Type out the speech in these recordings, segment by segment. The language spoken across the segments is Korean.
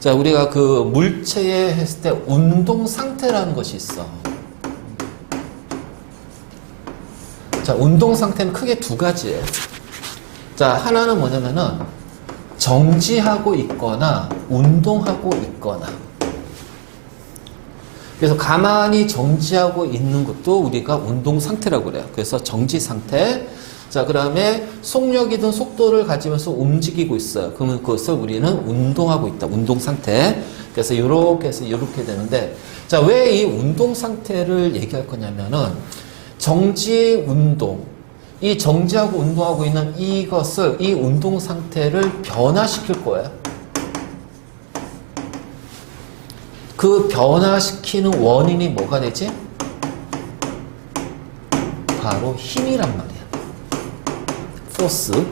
자, 우리가 그 물체에 했을 때 운동 상태라는 것이 있어. 자, 운동 상태는 크게 두 가지예요. 자, 하나는 뭐냐면은 정지하고 있거나 운동하고 있거나. 그래서 가만히 정지하고 있는 것도 우리가 운동 상태라고 그래요. 그래서 정지 상태. 자, 그 다음에 속력이든 속도를 가지면서 움직이고 있어요. 그러면 그것을 우리는 운동하고 있다. 운동 상태. 그래서 이렇게 해서 이렇게 되는데, 자, 왜 이 운동 상태를 얘기할 거냐면은 정지 운동. 이 정지하고 운동하고 있는 이것을, 이 운동 상태를 변화시킬 거예요. 그 변화시키는 원인이 뭐가 되지? 바로 힘이란 말이야. 포스.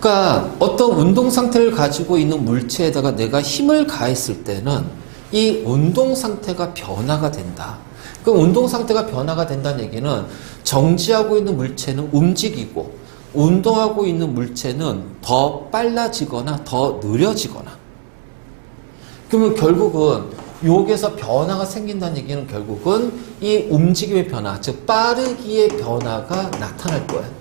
그러니까 어떤 운동 상태를 가지고 있는 물체에다가 내가 힘을 가했을 때는 이 운동 상태가 변화가 된다. 그 운동 상태가 변화가 된다는 얘기는 정지하고 있는 물체는 움직이고 운동하고 있는 물체는 더 빨라지거나 더 느려지거나. 그러면 결국은 여기에서 변화가 생긴다는 얘기는 결국은 이 움직임의 변화, 즉 빠르기의 변화가 나타날 거예요.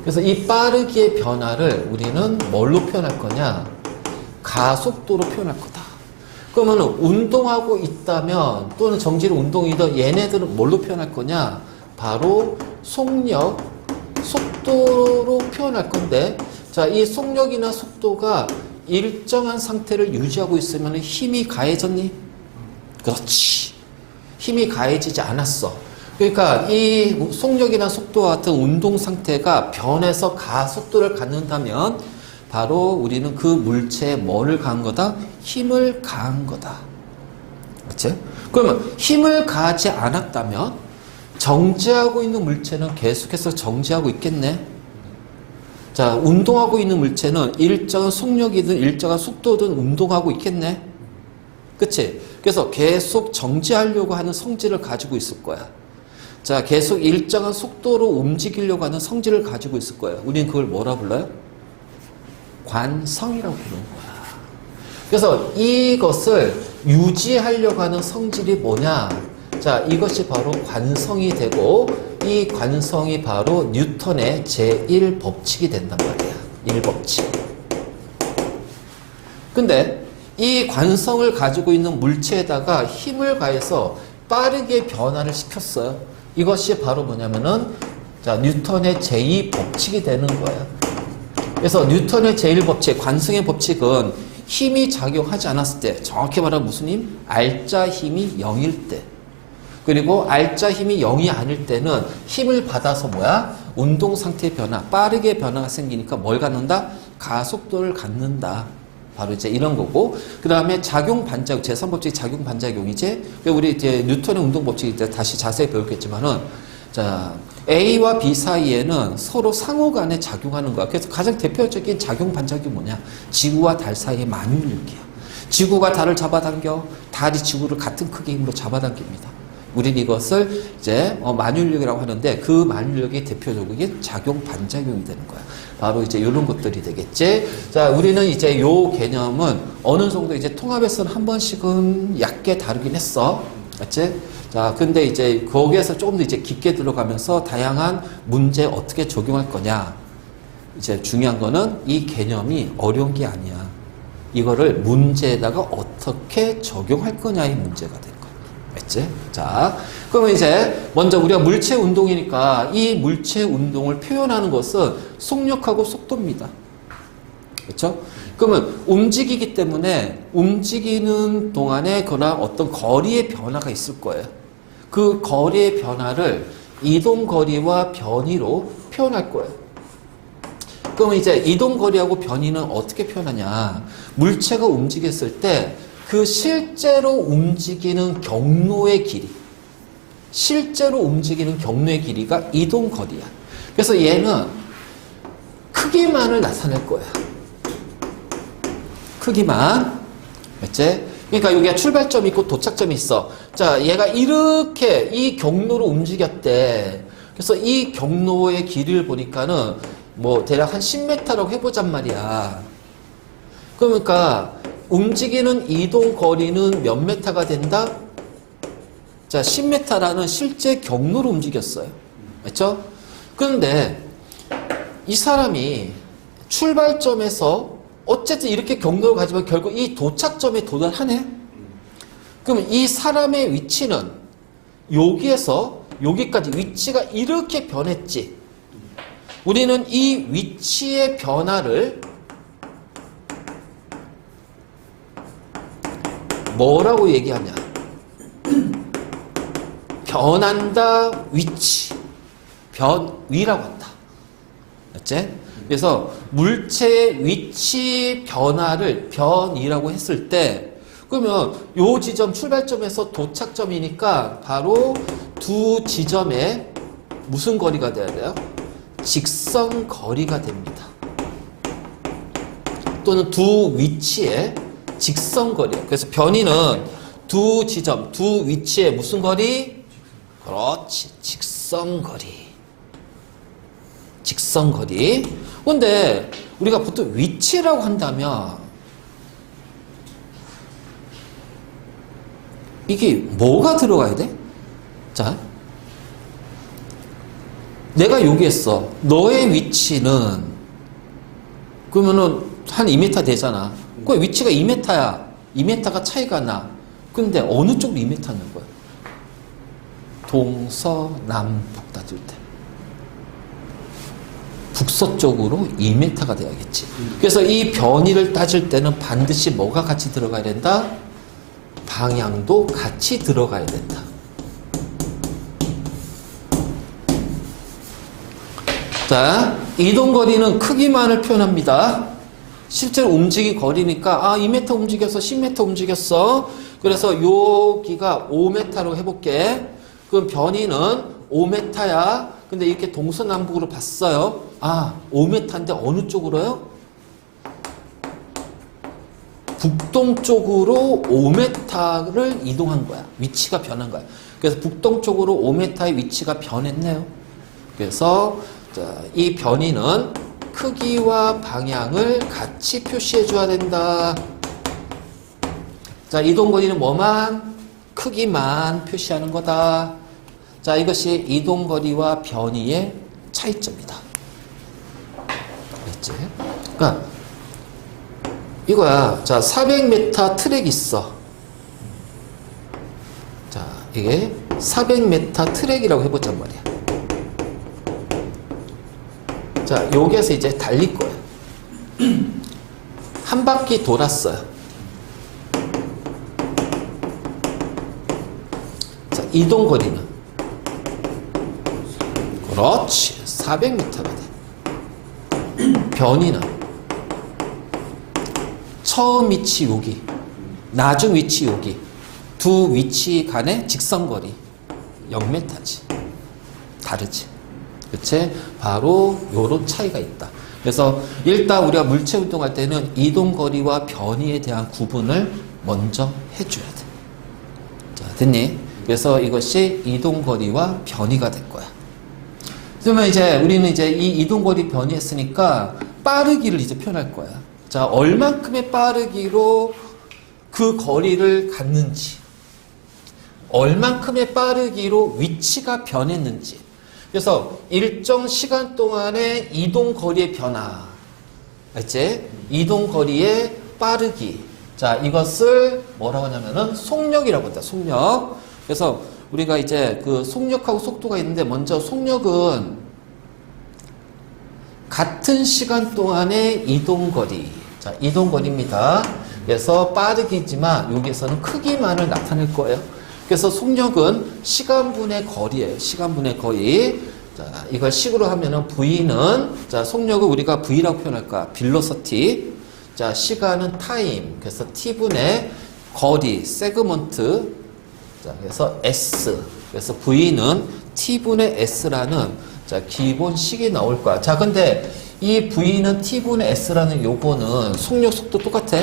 그래서 이 빠르기의 변화를 우리는 뭘로 표현할 거냐? 가속도로 표현할 거다. 그러면 운동하고 있다면 또는 정지로 운동이든 얘네들은 뭘로 표현할 거냐? 바로 속력, 속도로 표현할 건데, 자, 이 속력이나 속도가 일정한 상태를 유지하고 있으면 힘이 가해졌니? 그렇지. 힘이 가해지지 않았어. 그러니까 이 속력이나 속도와 같은 운동 상태가 변해서 가속도를 갖는다면 바로 우리는 그 물체에 뭐를 가한 거다? 힘을 가한 거다. 그렇지? 그러면 힘을 가하지 않았다면 정지하고 있는 물체는 계속해서 정지하고 있겠네. 자, 운동하고 있는 물체는 일정한 속력이든 일정한 속도든 운동하고 있겠네. 그치? 그래서 계속 정지하려고 하는 성질을 가지고 있을 거야. 자, 계속 일정한 속도로 움직이려고 하는 성질을 가지고 있을 거예요. 우리는 그걸 뭐라 불러요? 관성이라고 부르는 거야. 그래서 이것을 유지하려고 하는 성질이 뭐냐? 자, 이것이 바로 관성이 되고 이 관성이 바로 뉴턴의 제1법칙이 된단 말이야. 1법칙. 근데 이 관성을 가지고 있는 물체에다가 힘을 가해서 빠르게 변화를 시켰어요. 이것이 바로 뭐냐면은 자, 뉴턴의 제2법칙이 되는 거야. 그래서 뉴턴의 제1법칙, 관성의 법칙은 힘이 작용하지 않았을 때, 정확히 말하면 무슨 힘? 알짜 힘이 0일 때. 그리고 알짜 힘이 0이 아닐 때는 힘을 받아서 뭐야? 운동 상태의 변화, 빠르게 변화가 생기니까 뭘 갖는다? 가속도를 갖는다. 바로 이제 이런 거고. 그 다음에 작용 반작용, 제3법칙 작용 반작용이지. 우리 이제 뉴턴의 운동 법칙 때 다시 자세히 배우겠지만은, 자, A와 B 사이에는 서로 상호 간에 작용하는 거야. 그래서 가장 대표적인 작용 반작용이 뭐냐? 지구와 달 사이의 만유인력이야. 지구가 달을 잡아당겨, 달이 지구를 같은 크기의 힘으로 잡아당깁니다. 우리는 이것을 이제 만유인력이라고 하는데 그 만유인력이 대표적인 작용 반작용이 되는 거야. 바로 이제 이런 것들이 되겠지. 자, 우리는 이제 요 개념은 어느 정도 이제 통합에서는 한 번씩은 얕게 다루긴 했어. 맞지? 자, 근데 이제 거기에서 조금 더 이제 깊게 들어가면서 다양한 문제에 어떻게 적용할 거냐. 이제 중요한 거는 이 개념이 어려운 게 아니야. 이거를 문제에다가 어떻게 적용할 거냐의 문제가 될 거야. 맞지? 자, 그러면 이제 먼저 우리가 물체 운동이니까 이 물체 운동을 표현하는 것은 속력하고 속도입니다. 그렇죠? 그러면 움직이기 때문에 움직이는 동안에 그러나 어떤 거리의 변화가 있을 거예요. 그 거리의 변화를 이동거리와 변이로 표현할 거예요. 그러면 이제 이동거리하고 변이는 어떻게 표현하냐? 물체가 움직였을 때 그 실제로 움직이는 경로의 길이, 실제로 움직이는 경로의 길이가 이동거리야. 그래서 얘는 크기만을 나타낼 거야. 크기만. 맞지? 그러니까 여기가 출발점이 있고 도착점이 있어. 자, 얘가 이렇게 이 경로로 움직였대. 그래서 이 경로의 길이를 보니까는 뭐 대략 한 10m라고 해보잔 말이야. 그러니까 움직이는 이동 거리는 몇 m가 된다? 자, 10m라는 실제 경로로 움직였어요. 맞죠? 그런데 이 사람이 출발점에서 어쨌든 이렇게 경로를 가지면 결국 이 도착점에 도달하네? 그럼 이 사람의 위치는 여기에서 여기까지 위치가 이렇게 변했지. 우리는 이 위치의 변화를 뭐라고 얘기하냐? 변한다 위치, 변위라고 한다. 맞지? 그래서 물체의 위치 변화를 변이라고 했을 때 그러면 요 지점 출발점에서 도착점이니까 바로 두 지점에 무슨 거리가 돼야 돼요? 직선 거리가 됩니다. 또는 두 위치의 직선 거리예요. 그래서 변이는 두 지점, 두 위치의 무슨 거리? 그렇지. 직선 거리. 직선 거리. 근데 우리가 보통 위치라고 한다면 이게 뭐가 들어가야 돼? 자, 내가 여기 있어. 너의 위치는 그러면은 한 2m 되잖아. 그 위치가 2m야. 2m가 차이가 나. 근데 어느 쪽으로 2m는 거야? 동서남북 따질 때. 북서쪽으로 2m가 돼야겠지. 그래서 이 변이를 따질 때는 반드시 뭐가 같이 들어가야 된다? 방향도 같이 들어가야 된다. 자, 이동거리는 크기만을 표현합니다. 실제로 움직인 거리니까 2m 움직였어, 10m 움직였어. 그래서 여기가 5m로 해볼게. 그럼 변이는 5m야. 근데 이렇게 동서남북으로 봤어요. 5m인데 어느 쪽으로요? 북동쪽으로 5m를 이동한 거야. 위치가 변한 거야. 그래서 북동쪽으로 5m의 위치가 변했네요. 그래서 이 변이는 크기와 방향을 같이 표시해 줘야 된다. 자, 이동거리는 뭐만? 크기만 표시하는 거다. 자, 이것이 이동거리와 변이의 차이점이다. 알겠지? 그러니까 이거야. 자, 400m 트랙 있어. 자, 이게 400m 트랙이라고 해보잔 말이야. 자, 여기에서 이제 달릴 거야. 한 바퀴 돌았어요. 자, 이동 거리는 그렇지. 400m가 돼. 변이는 처음 위치 여기, 나중 위치 여기. 두 위치 간의 직선거리 0m지. 다르지. 그치? 바로 요런 차이가 있다. 그래서 일단 우리가 물체 운동할 때는 이동거리와 변이에 대한 구분을 먼저 해줘야 돼. 자, 됐니? 그래서 이것이 이동거리와 변이가 될 거야. 그러면 이제 우리는 이제 이 이동거리 변이했으니까 빠르기를 이제 표현할 거야. 자, 얼만큼의 빠르기로 그 거리를 갔는지, 얼만큼의 빠르기로 위치가 변했는지. 그래서 일정 시간 동안의 이동 거리의 변화, 알지? 이동 거리의 빠르기. 자, 이것을 뭐라고 하냐면은 속력이라고 한다. 속력. 그래서 우리가 이제 그 속력하고 속도가 있는데 먼저 속력은 같은 시간 동안의 이동 거리. 자, 이동 거리입니다. 그래서 빠르기지만 여기에서는 크기만을 나타낼 거예요. 그래서 속력은 시간분의 거리예요. 시간분의 거리. 자, 이걸 식으로 하면은 V는, 자, 속력을 우리가 V라고 표현할 거야. velocity. 자, 시간은 time. 그래서 T분의 거리, 세그먼트. 자, 그래서 S. 그래서 V는 T분의 S라는, 자, 기본식이 나올 거야. 자, 근데 이 V는 T분의 S라는 요거는 속력, 속도 똑같아.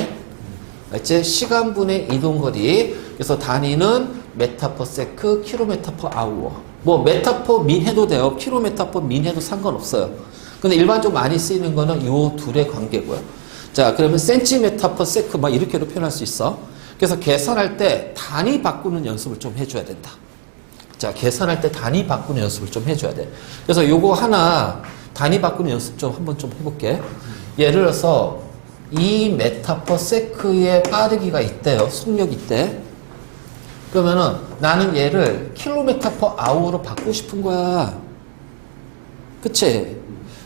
알지? 시간분의 이동거리. 그래서 단위는 메타 퍼 세크, 킬로미터 퍼 아워. 뭐 메타 퍼 민 해도 돼요. 킬로미터 퍼 민 해도 상관없어요. 근데 일반적으로 많이 쓰이는 거는 요 둘의 관계고요. 자, 그러면 센티미터 퍼 세크 막 이렇게도 표현할 수 있어. 그래서 계산할 때 단위 바꾸는 연습을 좀 해줘야 된다. 자, 계산할 때 단위 바꾸는 연습을 좀 해줘야 돼. 그래서 요거 하나 단위 바꾸는 연습 좀 한번 좀 해볼게. 예를 들어서 2m per sec의 빠르기가 있대요. 속력이 있대. 그러면은 나는 얘를 킬로미터 per hour로 바꾸고 싶은 거야. 그치?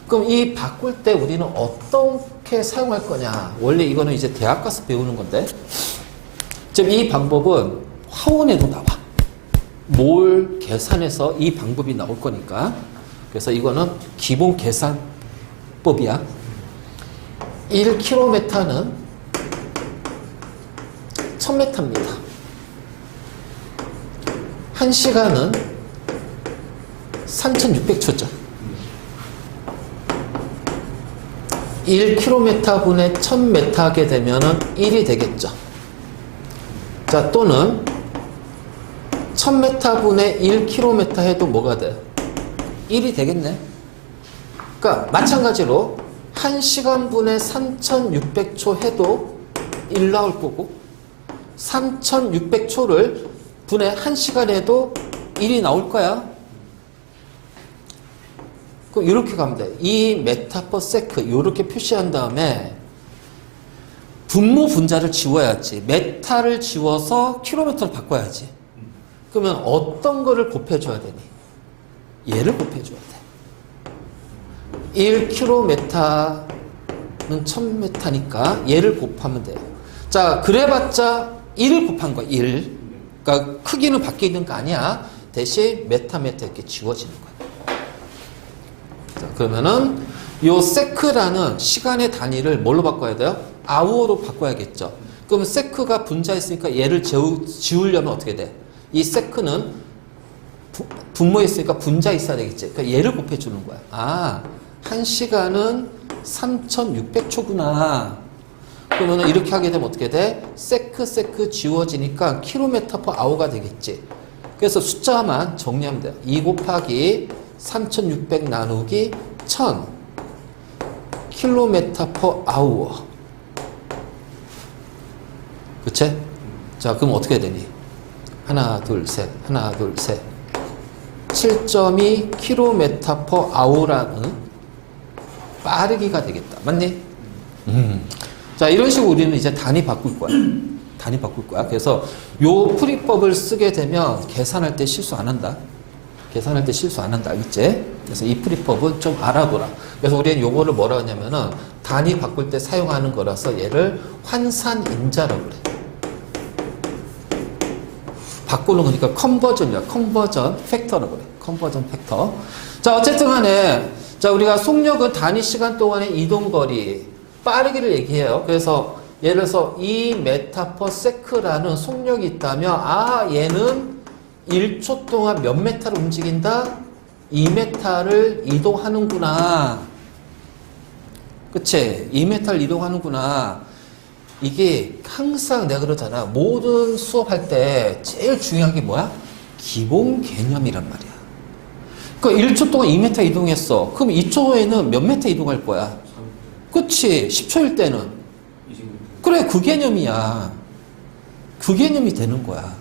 그럼 이 바꿀 때 우리는 어떻게 사용할 거냐? 원래 이거는 이제 대학 가서 배우는 건데. 지금 이 방법은 화원에도 나와. 몰 계산해서 이 방법이 나올 거니까. 그래서 이거는 기본 계산법이야. 1km는 1000m입니다. 1시간은 3600초죠. 1km 분의 1000m 하게 되면은 1이 되겠죠. 자, 또는 1000m 분의 1km 해도 뭐가 돼? 1이 되겠네. 그러니까 마찬가지로 1시간 분의 3600초 해도 1 나올 거고 3600초를 분의 1시간 해도 1이 나올 거야. 그럼 이렇게 가면 돼. 이 메타 퍼 세크 이렇게 표시한 다음에 분모 분자를 지워야지. 메타를 지워서 킬로미터로 바꿔야지. 그러면 어떤 거를 곱해줘야 되니? 얘를 곱해줘야 돼. 1km는 1000m니까 얘를 곱하면 돼요. 자, 그래봤자 1을 곱한 거야. 1. 그러니까 크기는 바뀌는 거 아니야. 대신 메타 이렇게 지워지는 거야. 자, 그러면은 요 세크라는 시간의 단위를 뭘로 바꿔야 돼요? 아워로 바꿔야겠죠. 그러면 세크가 분자했으니까 얘를 지우려면 어떻게 돼? 이 세크는 분모에 있으니까 분자 있어야 되겠지. 그러니까 얘를 곱해주는 거야. 아, 1시간은 3600초구나. 그러면 이렇게 하게 되면 어떻게 돼? 세크 지워지니까 킬로미터 퍼 아워가 되겠지. 그래서 숫자만 정리하면 돼요. 2 곱하기 3600 나누기 1000 킬로미터 퍼 아워. 그치? 자, 그럼 어떻게 되니? 하나, 둘, 셋. 하나, 둘, 셋. 7.2 킬로미터 퍼 아워라는 빠르기가 되겠다. 맞니? 자, 이런 식으로 우리는 이제 단위 바꿀 거야. 단위 바꿀 거야. 그래서 요 풀이법을 쓰게 되면 계산할 때 실수 안 한다. 계산할 때 실수 안 한다. 알겠지? 그래서 이 풀이법은 좀 알아보라. 그래서 우리는 요거를 뭐라 하냐면은 단위 바꿀 때 사용하는 거라서 얘를 환산인자라고 그래. 바꾸는 거니까 컨버전이야. 컨버전 팩터라고 그래. 컨버전 팩터. 자, 어쨌든 간에 자, 우리가 속력은 단위 시간 동안의 이동거리 빠르기를 얘기해요. 그래서 예를 들어서 2m per sec라는 속력이 있다면 아, 얘는 1초 동안 몇 m를 움직인다? 2m를 이동하는구나. 그치? 2m를 이동하는구나. 이게 항상 내가 그러잖아. 모든 수업할 때 제일 중요한 게 뭐야? 기본 개념이란 말이야. 그러니까 1초 동안 2m 이동했어. 그럼 2초에는 몇 m 이동할 거야? 그치? 10초일 때는. 그래, 그 개념이야. 그 개념이 되는 거야.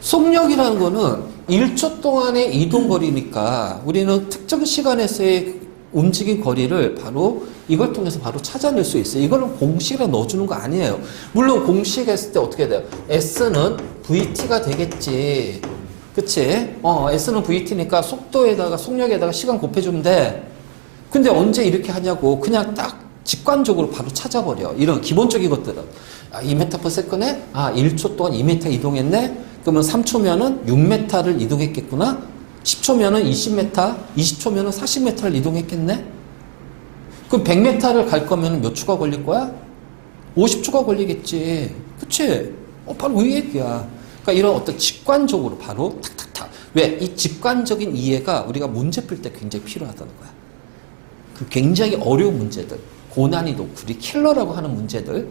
속력이라는 거는 1초 동안의 이동거리니까 우리는 특정 시간에서의 움직인 거리를 바로 이걸 통해서 바로 찾아낼 수 있어요. 이거는 공식에 넣어주는 거 아니에요. 물론 공식 했을 때 어떻게 돼요? S는 VT가 되겠지. 그치? S는 VT니까 속도에다가 속력에다가 시간 곱해주면 돼. 근데 언제 이렇게 하냐고 그냥 딱 직관적으로 바로 찾아버려. 이런 기본적인 것들은. 아, 2m per second에? 아, 1초 동안 2m 이동했네? 그러면 3초면은 6m를 이동했겠구나? 10초면은 20m, 20초면은 40m를 이동했겠네? 그럼 100m를 갈 거면 몇 초가 걸릴 거야? 50초가 걸리겠지. 그치? 바로 이 얘기야. 그러니까 이런 어떤 직관적으로 바로 탁탁탁. 왜? 이 직관적인 이해가 우리가 문제 풀 때 굉장히 필요하다는 거야. 그 굉장히 어려운 문제들, 고난이도, 우리 킬러라고 하는 문제들,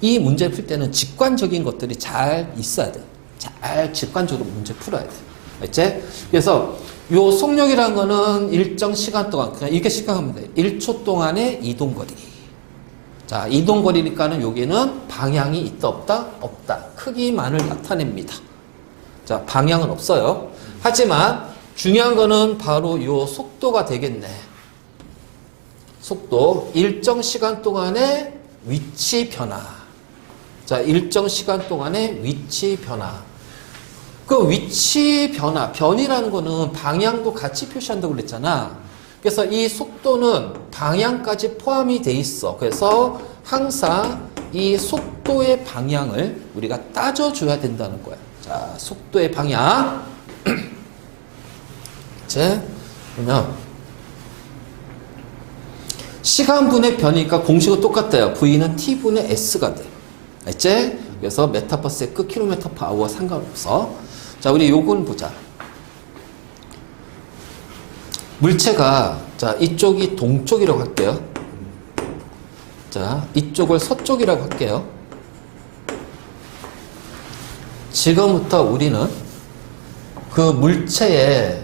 이 문제를 풀 때는 직관적인 것들이 잘 있어야 돼. 잘 직관적으로 문제 풀어야 돼. 알지? 그래서 요 속력이라는 거는 일정 시간 동안, 그냥 이렇게 시각하면 돼. 1초 동안의 이동거리. 자, 이동거리니까는 여기는 방향이 있다, 없다? 없다. 크기만을 나타냅니다. 자, 방향은 없어요. 하지만 중요한 거는 바로 요 속도가 되겠네. 속도. 일정 시간 동안의 위치 변화. 자, 일정 시간 동안의 위치 변화. 그 위치 변화, 변이라는 거는 방향도 같이 표시한다고 그랬잖아. 그래서 이 속도는 방향까지 포함이 돼 있어. 그래서 항상 이 속도의 방향을 우리가 따져줘야 된다는 거야. 자, 속도의 방향. 이제 그러면 시간분의 변이니까 공식은 똑같아요. V는 T분의 S가 돼. 알지? 그래서 메타퍼세크, 킬로미터 퍼 아워 상관없어. 자, 우리 요건 보자. 물체가, 자, 이쪽이 동쪽이라고 할게요. 자, 이쪽을 서쪽이라고 할게요. 지금부터 우리는 그 물체의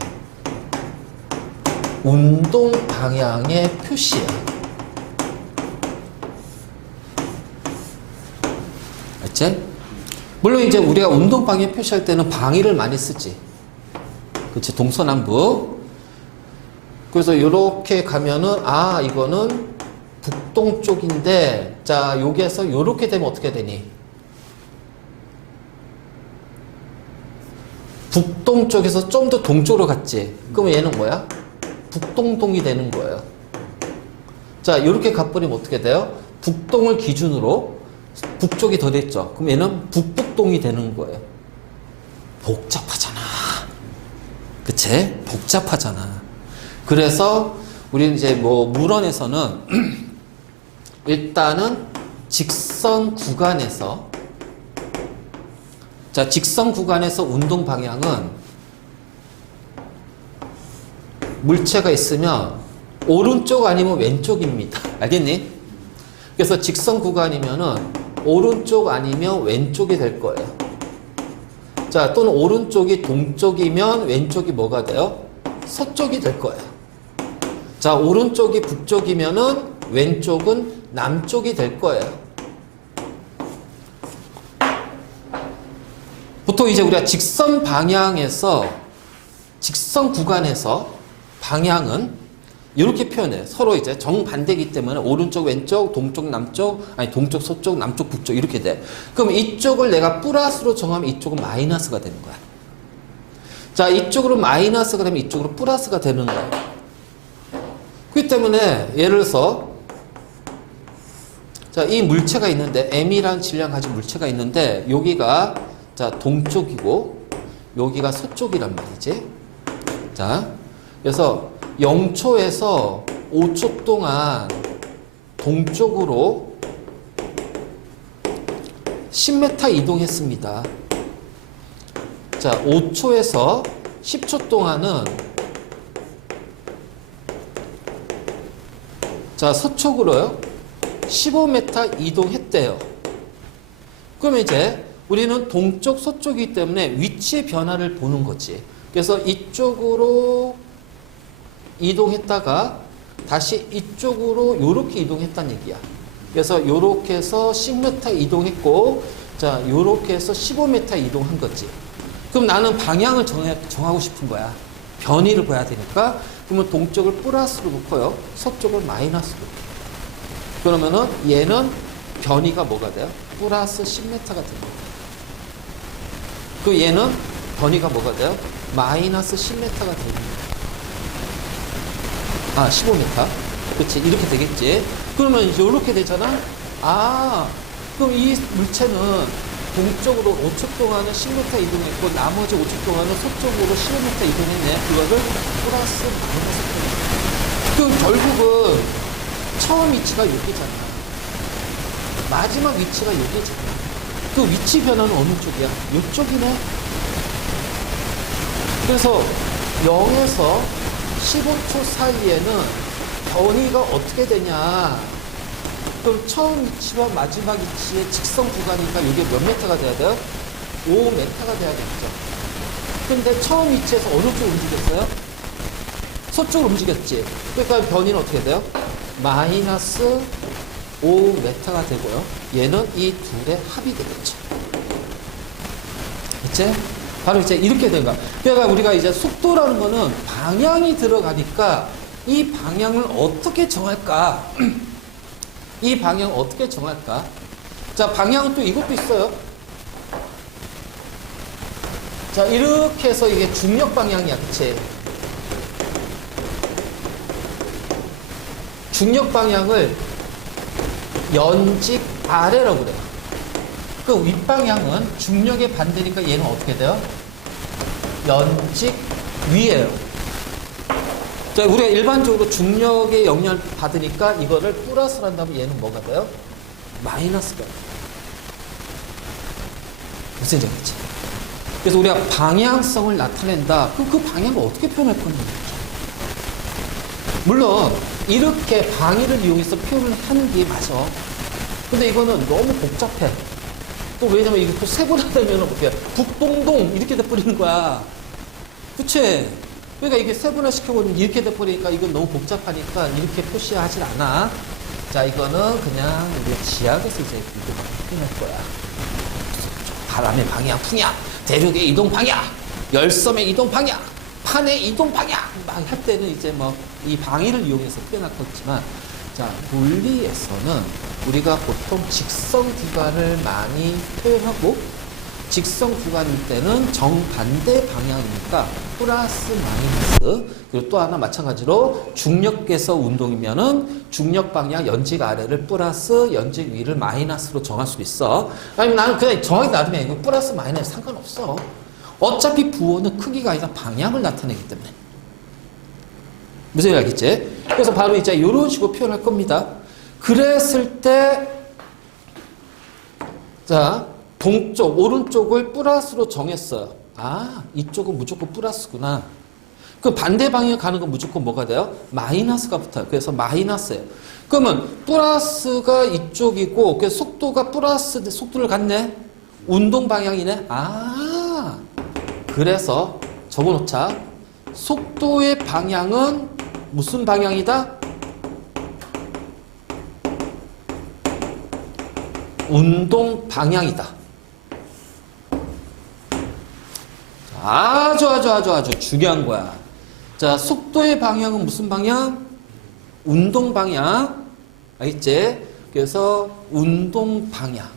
운동 방향의 표시야. 알지? 물론 이제 우리가 운동 방향 표시할 때는 방위를 많이 쓰지. 그치? 동서남북. 그래서 이렇게 가면은, 아, 이거는 북동쪽인데, 자, 여기에서 이렇게 되면 어떻게 되니? 북동쪽에서 좀 더 동쪽으로 갔지. 그러면 얘는 뭐야? 북동동이 되는 거예요. 자, 이렇게 가버리면 어떻게 돼요? 북동을 기준으로 북쪽이 더 됐죠. 그럼 얘는 북북동이 되는 거예요. 복잡하잖아. 그치? 복잡하잖아. 그래서 우리는 이제 뭐 물원에서는 일단은 직선 구간에서, 자, 직선 구간에서 운동 방향은 물체가 있으면 오른쪽 아니면 왼쪽입니다. 알겠니? 그래서 직선 구간이면은 오른쪽 아니면 왼쪽이 될 거예요. 자, 또는 오른쪽이 동쪽이면 왼쪽이 뭐가 돼요? 서쪽이 될 거예요. 자, 오른쪽이 북쪽이면은 왼쪽은 남쪽이 될 거예요. 보통 이제 우리가 직선 방향에서, 직선 구간에서 방향은 이렇게 표현해요. 서로 이제 정반대이기 때문에 오른쪽, 왼쪽, 동쪽, 남쪽, 아니 동쪽, 서쪽, 남쪽, 북쪽 이렇게 돼. 그럼 이쪽을 내가 플러스로 정하면 이쪽은 마이너스가 되는 거야. 자, 이쪽으로 마이너스가 되면 이쪽으로 플러스가 되는 거야. 그렇기 때문에 예를 들어서, 자, 이 물체가 있는데, M이라는 질량 가진 물체가 있는데, 여기가, 자, 동쪽이고, 여기가 서쪽이란 말이지. 자, 그래서 0초에서 5초 동안 동쪽으로 10m 이동했습니다. 자, 5초에서 10초 동안은, 자, 서쪽으로요 15m 이동했대요. 그러면 이제 우리는 동쪽, 서쪽이기 때문에 위치의 변화를 보는 거지. 그래서 이쪽으로 이동했다가 다시 이쪽으로 요렇게 이동했다는 얘기야. 그래서 요렇게 해서 10m 이동했고, 자, 요렇게 해서 15m 이동한 거지. 그럼 나는 방향을 정하고 싶은 거야. 변이를 봐야 되니까. 그러면 동쪽을 플러스로 놓고요. 서쪽을 마이너스로. 그러면은 얘는 변이가 뭐가 돼요? 플러스 10m가 됩니다. 그 얘는 변이가 뭐가 돼요? 마이너스 10m가 됩니다. 아, 15m. 그치? 이렇게 되겠지? 그러면 이제 이렇게 되잖아? 아, 그럼 이 물체는 동쪽으로 5초 동안은 10m 이동했고, 나머지 5초 동안은 서쪽으로 15m 이동했네. 그거를 플러스 마이너스. 그럼 결국은 처음 위치가 여기잖아. 마지막 위치가 여기잖아. 그 위치 변화는 어느 쪽이야? 이쪽이네. 그래서 0에서 15초 사이에는 변이가 어떻게 되냐? 그럼 처음 위치와 마지막 위치의 직선 구간이니까 이게 몇 m가 돼야 돼요? 5m가 돼야 되겠죠. 근데 처음 위치에서 어느 쪽으로 움직였어요? 서쪽으로 움직였지. 그러니까 변이는 어떻게 돼요? 마이너스 5m가 되고요. 얘는 이 둘의 합이 되겠죠. 그치? 바로 이제 이렇게 된 거야. 그러니까 우리가 이제 속도라는 거는 방향이 들어가니까 이 방향을 어떻게 정할까? 이 방향을 어떻게 정할까? 자, 방향은 또 이것도 있어요. 자, 이렇게 해서 이게 중력 방향이야. 그치? 중력 방향을 연직 아래라고 그래요. 그 윗방향은 중력의 반대니까 얘는 어떻게 돼요? 연직 위에요. 자, 우리가 일반적으로 중력의 영향을 받으니까 이거를 플러스를 한다면 얘는 뭐가 돼요? 마이너스가 돼요. 무슨 얘기지? 그래서 우리가 방향성을 나타낸다. 그럼 그 방향을 어떻게 표현할 건지. 물론 이렇게 방위를 이용해서 표현을 하는 게 맞아. 근데 이거는 너무 복잡해. 또 왜냐면 이게 또 세분화되면 어떻게 북동동 이렇게 돼버리는 거야. 그치? 그러니까 이게 세분화 시켜버리면 이렇게 돼버리니까 이건 너무 복잡하니까 이렇게 표시하진 않아. 자, 이거는 그냥 우리 지하에서 이제 이거 표현할 거야. 바람의 방향, 풍향, 대륙의 이동 방향, 열섬의 이동 방향, 판의 이동 방향 막 할 때는 이제 뭐 이 방위를 이용해서 표현할 거지만, 자, 물리에서는 우리가 보통 직선 구간을 많이 표현하고 직선 구간일 때는 정반대 방향이니까 플러스 마이너스, 그리고 또 하나 마찬가지로 중력계서 운동이면은 중력 방향 연직 아래를 플러스 연직 위를 마이너스로 정할 수 있어. 아니면 나는 그냥 정하기 나름에 이거 플러스 마이너스 상관없어. 어차피 부호는 크기가 아니라 방향을 나타내기 때문에. 무슨 얘기 알겠지? 그래서 바로 이제 이런 식으로 표현할 겁니다. 그랬을 때, 자, 동쪽, 오른쪽을 플러스로 정했어요. 아, 이쪽은 무조건 플러스구나. 그 반대 방향 가는 건 무조건 뭐가 돼요? 마이너스가 붙어요. 그래서 마이너스예요. 그러면 플러스가 이쪽이고, 그래서 속도가 플러스, 속도를 갖네? 운동 방향이네? 아, 그래서 적어놓자. 속도의 방향은 무슨 방향이다? 운동 방향이다. 아주 중요한 거야. 자, 속도의 방향은 무슨 방향? 운동 방향. 알겠지? 그래서 운동 방향.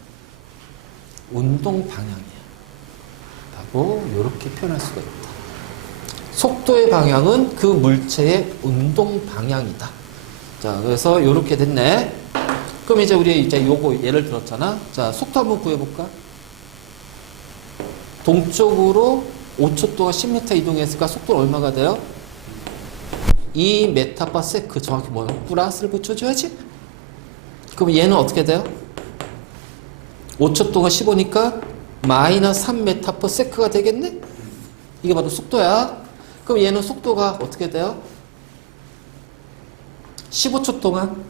운동 방향이야. 라고 이렇게 표현할 수가 있다. 속도의 방향은 그 물체의 운동 방향이다. 자, 그래서 이렇게 됐네. 그럼 이제 우리 이제 요거 예를 들었잖아. 자, 속도 한번 구해볼까? 동쪽으로 5초 동안 10m 이동했으니까 속도는 얼마가 돼요? 2m/s. 정확히 뭐예요? 플러스를 붙여줘야지. 그럼 얘는 어떻게 돼요? 5초 동안 15니까 마이너스 3m/s가 되겠네? 이게 바로 속도야. 그럼 얘는 속도가 어떻게 돼요? 15초 동안?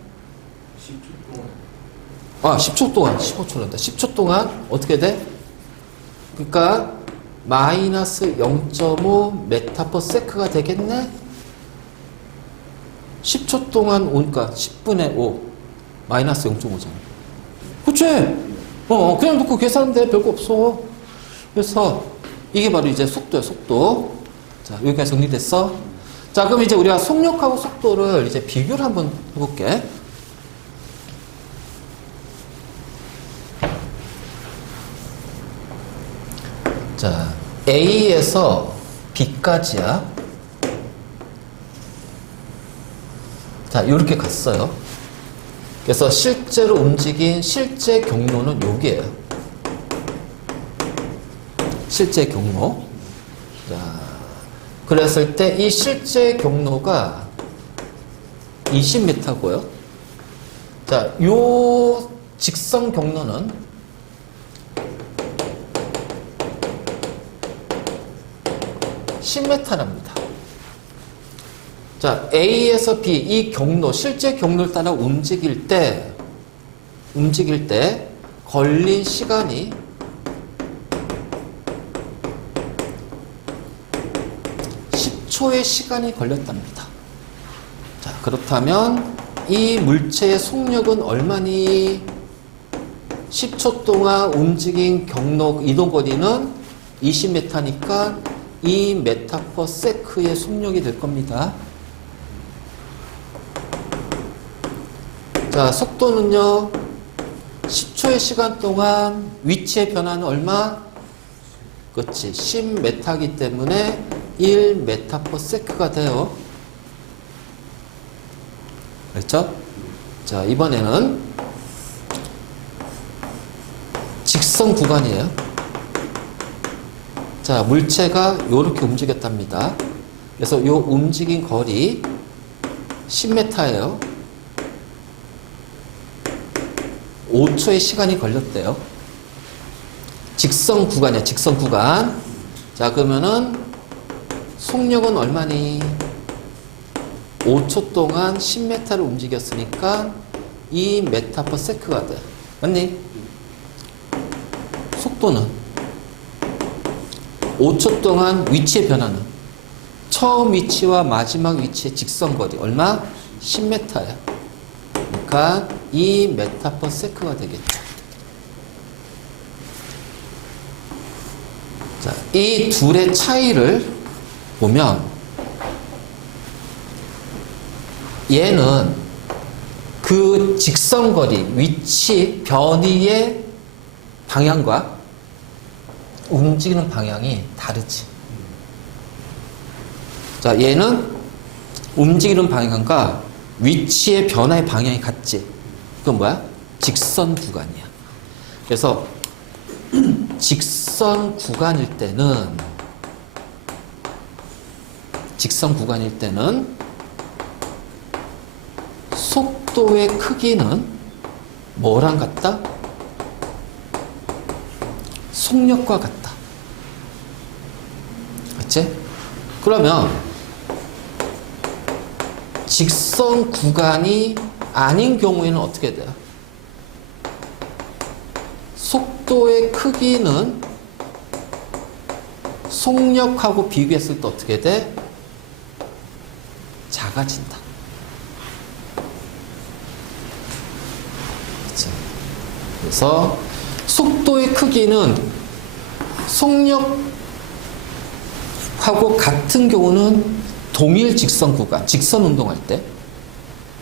10초 동안. 15초란다. 10초 동안 어떻게 돼? 그러니까 마이너스 0.5m/s가 되겠네? 10초 동안 오니까 10분의 5 마이너스 0.5잖아. 그치? 그냥 놓고 계산하면 돼. 별거 없어. 그래서 이게 바로 이제 속도야, 속도. 자, 여기까지 정리됐어? 자, 그럼 이제 우리가 속력하고 속도를 이제 비교를 한번 해볼게. 자, A에서 B까지야. 자, 이렇게 갔어요. 그래서 실제로 움직인 실제 경로는 여기에요. 실제 경로. 자, 그랬을 때 이 실제 경로가 20m고요. 자, 요 직선 경로는 10m랍니다. 자, A에서 B, 이 경로, 실제 경로를 따라 움직일 때 걸린 시간이 10초의 시간이 걸렸답니다. 자, 그렇다면 이 물체의 속력은 얼마니? 10초 동안 움직인 경로 이동거리는 20m니까 2m/s의 속력이 될 겁니다. 자, 속도는요, 10초의 시간 동안 위치의 변화는 얼마? 그렇지, 10m이기 때문에 1m/s가 돼요. 그렇죠? 자, 이번에는 직선 구간이에요. 자, 물체가 이렇게 움직였답니다. 그래서 이 움직인 거리 10m예요. 5초의 시간이 걸렸대요. 직선 구간이야, 직선 구간. 자, 그러면은 속력은 얼마니? 5초 동안 10m를 움직였으니까 2m/s가 돼. 맞니? 속도는 5초 동안 위치의 변화는 처음 위치와 마지막 위치의 직선거리 얼마? 10m야. 그러니까 2m/s가 되겠죠. 자, 이 둘의 차이를 보면 얘는 그 직선거리, 위치, 변이의 방향과 움직이는 방향이 다르지. 자, 얘는 움직이는 방향과 위치의 변화의 방향이 같지. 그건 뭐야? 직선 구간이야. 그래서 직선 구간일 때는 속도의 크기는 뭐랑 같다? 속력과 같다. 맞지? 그러면 직선 구간이 아닌 경우에는 어떻게 돼요? 속도의 크기는 속력하고 비교했을 때 어떻게 돼? 작아진다. 그치? 그래서 속도의 크기는 속력하고 같은 경우는 동일 직선 구간, 직선 운동할 때.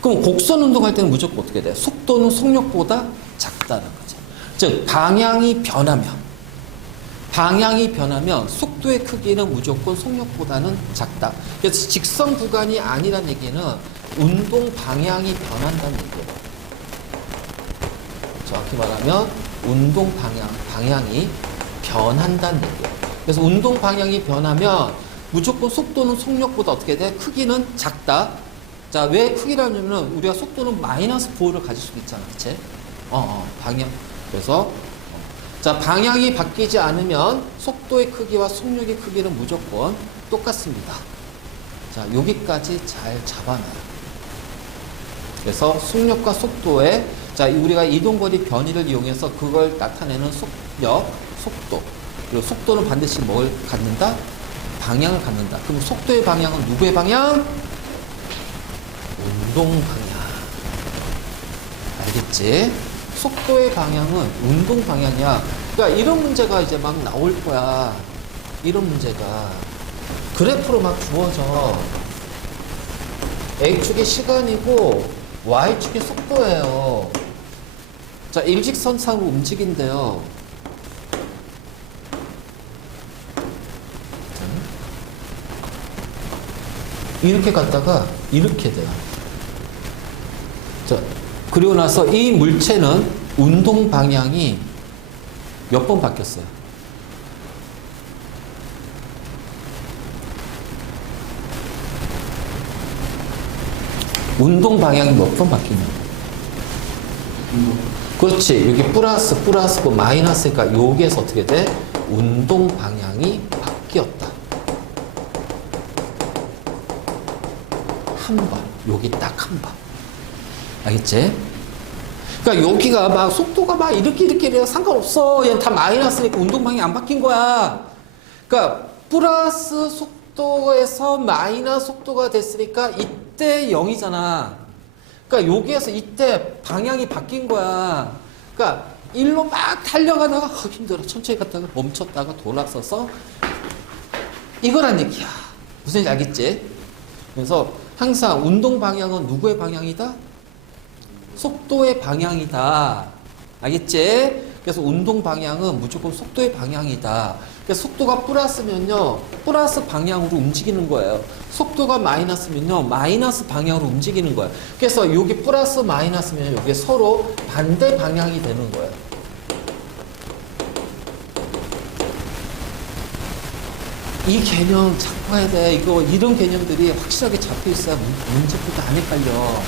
그럼 곡선 운동할 때는 무조건 어떻게 돼요? 속도는 속력보다 작다는 거죠. 즉, 방향이 변하면 속도의 크기는 무조건 속력보다는 작다. 그래서 직선 구간이 아니란 얘기는 운동 방향이 변한다는 얘기예요. 정확히 말하면 운동 방향이 변한다는 얘기예요. 그래서 운동 방향이 변하면 무조건 속도는 속력보다 어떻게 돼? 크기는 작다. 자, 왜 크기라냐면 우리가 속도는 마이너스 부호를 가질 수도 있잖아. 그치? 방향. 그래서 자, 방향이 바뀌지 않으면 속도의 크기와 속력의 크기는 무조건 똑같습니다. 자, 여기까지 잘 잡아놔요. 그래서 속력과 속도에 자, 우리가 이동거리 변이를 이용해서 그걸 나타내는 속력, 속도. 그리고 속도는 반드시 뭘 갖는다? 방향을 갖는다. 그럼 속도의 방향은 누구의 방향? 운동 방향. 알겠지? 속도의 방향은 운동 방향이야. 그러니까 이런 문제가 이제 막 나올 거야. 이런 문제가. 그래프로 막 주어져. X축이 시간이고 Y축이 속도예요. 자, 일직선상으로 움직인대요. 이렇게 갔다가 이렇게 돼요. 자, 그리고 나서 이 물체는 운동 방향이 몇 번 바뀌었어요? 운동 방향이 몇 번 바뀌냐? 그렇지. 여기 플러스, 뭐 마이너스니까 여기에서 어떻게 돼? 운동 방향이 바뀌었다. 한 번. 여기 딱 한 번. 알겠지? 그러니까 여기가 막 속도가 막 이렇게 이래야 상관없어. 얘는 다 마이너스니까 운동 방향이 안 바뀐 거야. 그러니까 플러스 속도에서 마이너스 속도가 됐으니까 이때 0이잖아. 그러니까 여기에서 이때 방향이 바뀐 거야. 그러니까 일로 막 달려가다가 힘들어. 천천히 갔다가 멈췄다가 돌아서서 이거란 얘기야. 무슨 얘기 알겠지? 그래서 항상 운동 방향은 누구의 방향이다? 속도의 방향이다. 알겠지? 그래서 운동 방향은 무조건 속도의 방향이다. 그래서 속도가 플러스면요, 플러스 방향으로 움직이는 거예요. 속도가 마이너스면요, 마이너스 방향으로 움직이는 거예요. 그래서 여기 플러스 마이너스면 여기 서로 반대 방향이 되는 거예요. 이 개념 잡고 해야 돼. 이런 개념들이 확실하게 잡혀 있어야 문제풀이도 안 헷갈려.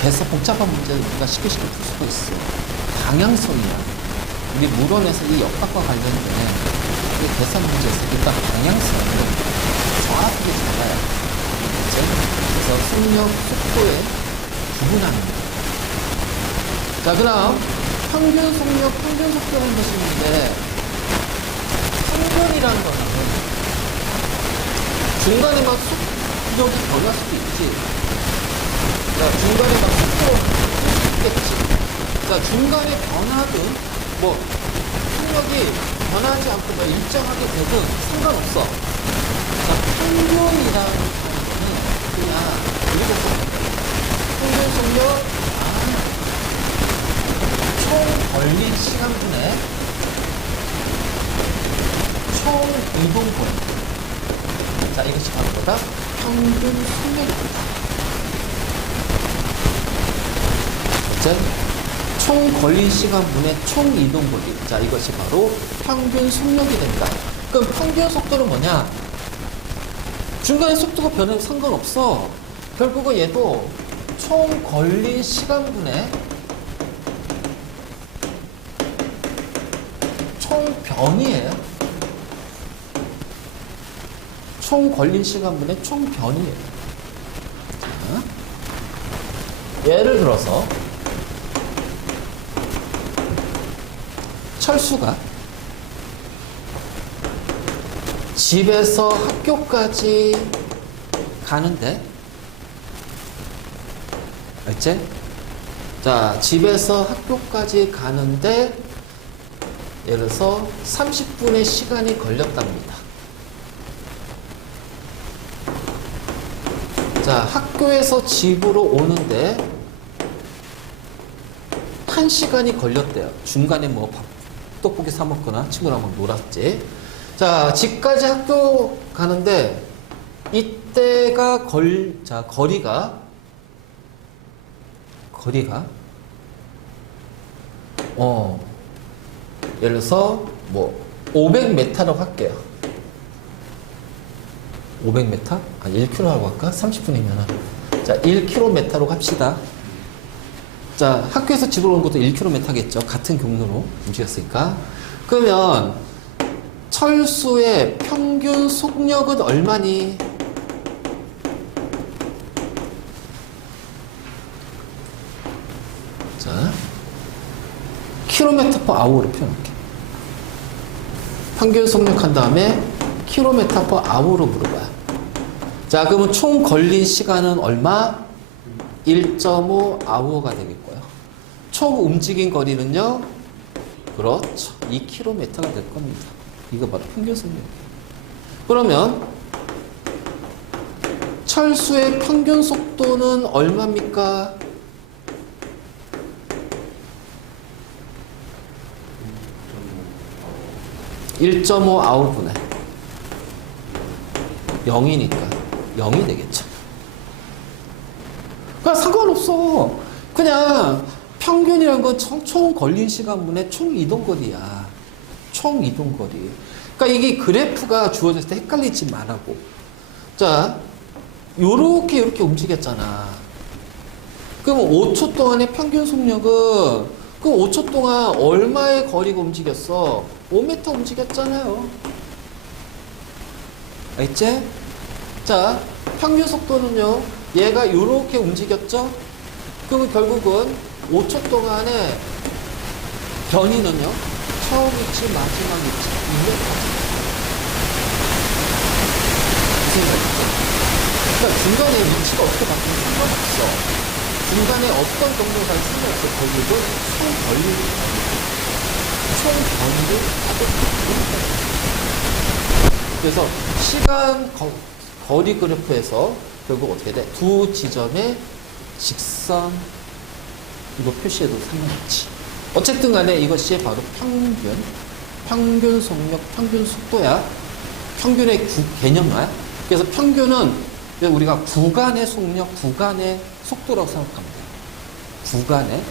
그래서 복잡한 문제를 우리가 쉽게 풀 수가 있어. 방향성이야. 우리 물원에서 이 역학과 관련된 이 계산 문제에서 일단 방향성을 정확하게 잡아야 돼. 그래서 속력, 속도에 구분하는 거야. 자, 그럼 평균 속력, 평균 속도라는 것이 있는데, 평균이라는 거는 중간에 막 속력이 변할 수도 있지. 자, 중간에 막 속도 있겠지. 자, 중간에 변화든 뭐 속력이 변하지 않고 뭐 일정하게 되든 상관없어. 자, 평균이라는 거는 그냥 그리고 평균 속력 총 걸린 시간분의 총 이동거리. 자, 이것이 바로 뭐다? 평균 속력입니다. 자, 총 걸린 시간분의 총 이동거리. 자, 이것이 바로 평균 속력이 된다. 그럼 평균 속도는 뭐냐? 중간에 속도가 변해도 상관없어. 결국은 얘도 총 걸린 시간분의 총 변이에요. 총 걸린 시간분의 총 변이에요. 자, 예를 들어서 철수가 집에서 학교까지 가는데, 알지? 자, 집에서 학교까지 가는데 예를 들어서 30분의 시간이 걸렸답니다. 자, 학교에서 집으로 오는데 1시간이 걸렸대요. 중간에 뭐 떡볶이 사 먹거나 친구랑 막 놀았지. 자, 집까지 학교 가는데 이때가 거리가 예를 들어서 뭐 500m라고 할게요. 500m? 1km라고 할까? 30분이면. 자, 1km로 합시다. 자, 학교에서 집으로 온 것도 1km겠죠. 같은 경로로 움직였으니까. 그러면 철수의 평균 속력은 얼마니? 자, km/h로 표현할게. 평균 속력한 다음에 km/h로 물어봐요. 자, 그러면 총 걸린 시간은 얼마? 1.5h가 되겠고요. 총 움직인 거리는요? 그렇죠. 2km가 될 겁니다. 이거 바로 평균 속력. 그러면 철수의 평균 속도는 얼마입니까? 1.5h분의 0이니까 0이 되겠죠. 그러니까 상관없어. 그냥 평균이란 건 총 걸린 시간분의 총 이동거리야. 총 이동거리. 그러니까 이게 그래프가 주어졌을 때 헷갈리지 말라고. 자, 요렇게 움직였잖아. 그럼 5초 동안의 평균 속력은 그 5초 동안 얼마의 거리가 움직였어? 5m 움직였잖아요. 알겠지? 자, 평균 속도는요, 얘가 요렇게 움직였죠? 그러면 결국은 5초 동안의 변이는요, 처음 위치, 마지막 위치, 2m. 바뀌는 거죠. 그러니까 중간에 위치가 어떻게 바뀌는지 상관없어. 중간에 어떤 경로가 생겨서 거기도 총변을 하도 그래서 시간 거리 그래프에서 결국 어떻게 돼? 두 지점의 직선 이거 표시해도 상관없지. 어쨌든 간에 이것이 바로 평균 속력, 평균 속도야. 평균의 개념이야. 그래서 평균은 우리가 구간의 속력, 구간의 속도라고 생각합니다. 구간의,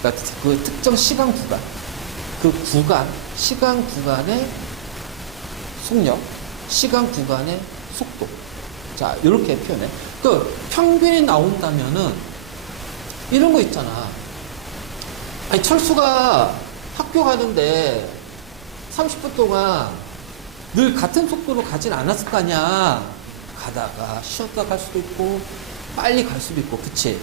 그러니까 그 특정 시간 구간, 그 구간, 시간 구간의 속력, 시간 구간의 속도. 자, 이렇게 표현해. 그 평균이 나온다면은 이런 거 있잖아. 아니, 철수가 학교 가는데 30분 동안 늘 같은 속도로 가진 않았을 거 아니야. 가다가 쉬었다 갈 수도 있고 빨리 갈 수도 있고, 그치?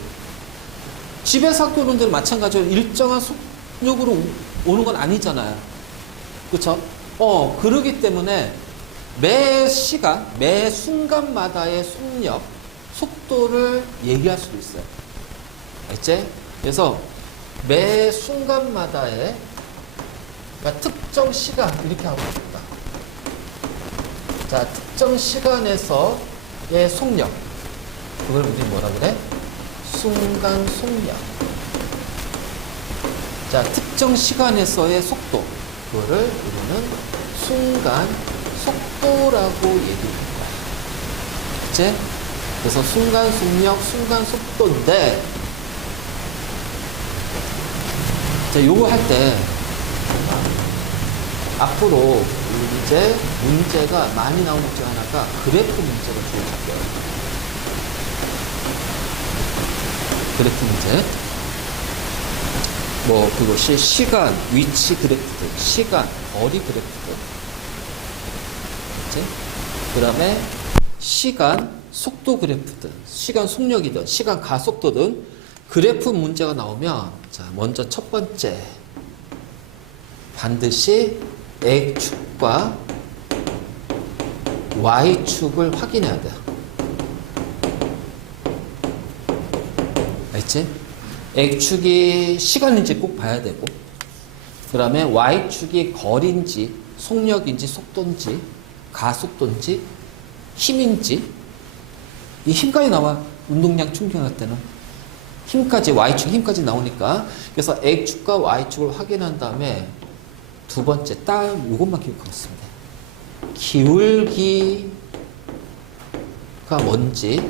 집에서 학교 오는 데는 마찬가지로 일정한 속력으로 오는 건 아니잖아요. 그쵸? 그러기 때문에 매 시간, 매 순간마다의 속력, 속도를 얘기할 수도 있어요. 알지? 그래서 매 순간마다의, 그러니까 특정 시간, 이렇게 하고 있다. 자, 특정 시간에서의 속력. 그걸 우리 뭐라 그래? 순간 속력. 자, 특정 시간에서의 속도. 그거를 우리는 순간 속도라고 얘기합니다. 그치? 그래서 순간 속력, 순간 속도인데, 자, 요거 할 때, 앞으로 우리 이제 문제가 많이 나오는 것 중 하나가 그래프 문제가 주어질게요. 그래프 문제. 뭐, 그것이 시간, 위치 그래프들, 시간, 거리 그래프들. 그 다음에 시간, 속도 그래프든, 시간 속력이든, 시간 가속도든, 그래프 문제가 나오면, 자, 먼저 첫 번째. 반드시 X축과 Y축을 확인해야 돼요. 알지? X축이 시간인지 꼭 봐야 되고, 그 다음에 Y축이 거리인지, 속력인지, 속도인지, 가속도인지, 힘인지, 이 힘까지 나와. 운동량 충전할 때는. 힘까지, Y축 힘까지 나오니까. 그래서 X축과 Y축을 확인한 다음에 두 번째, 딱 이것만 기억하겠습니다. 기울기가 뭔지,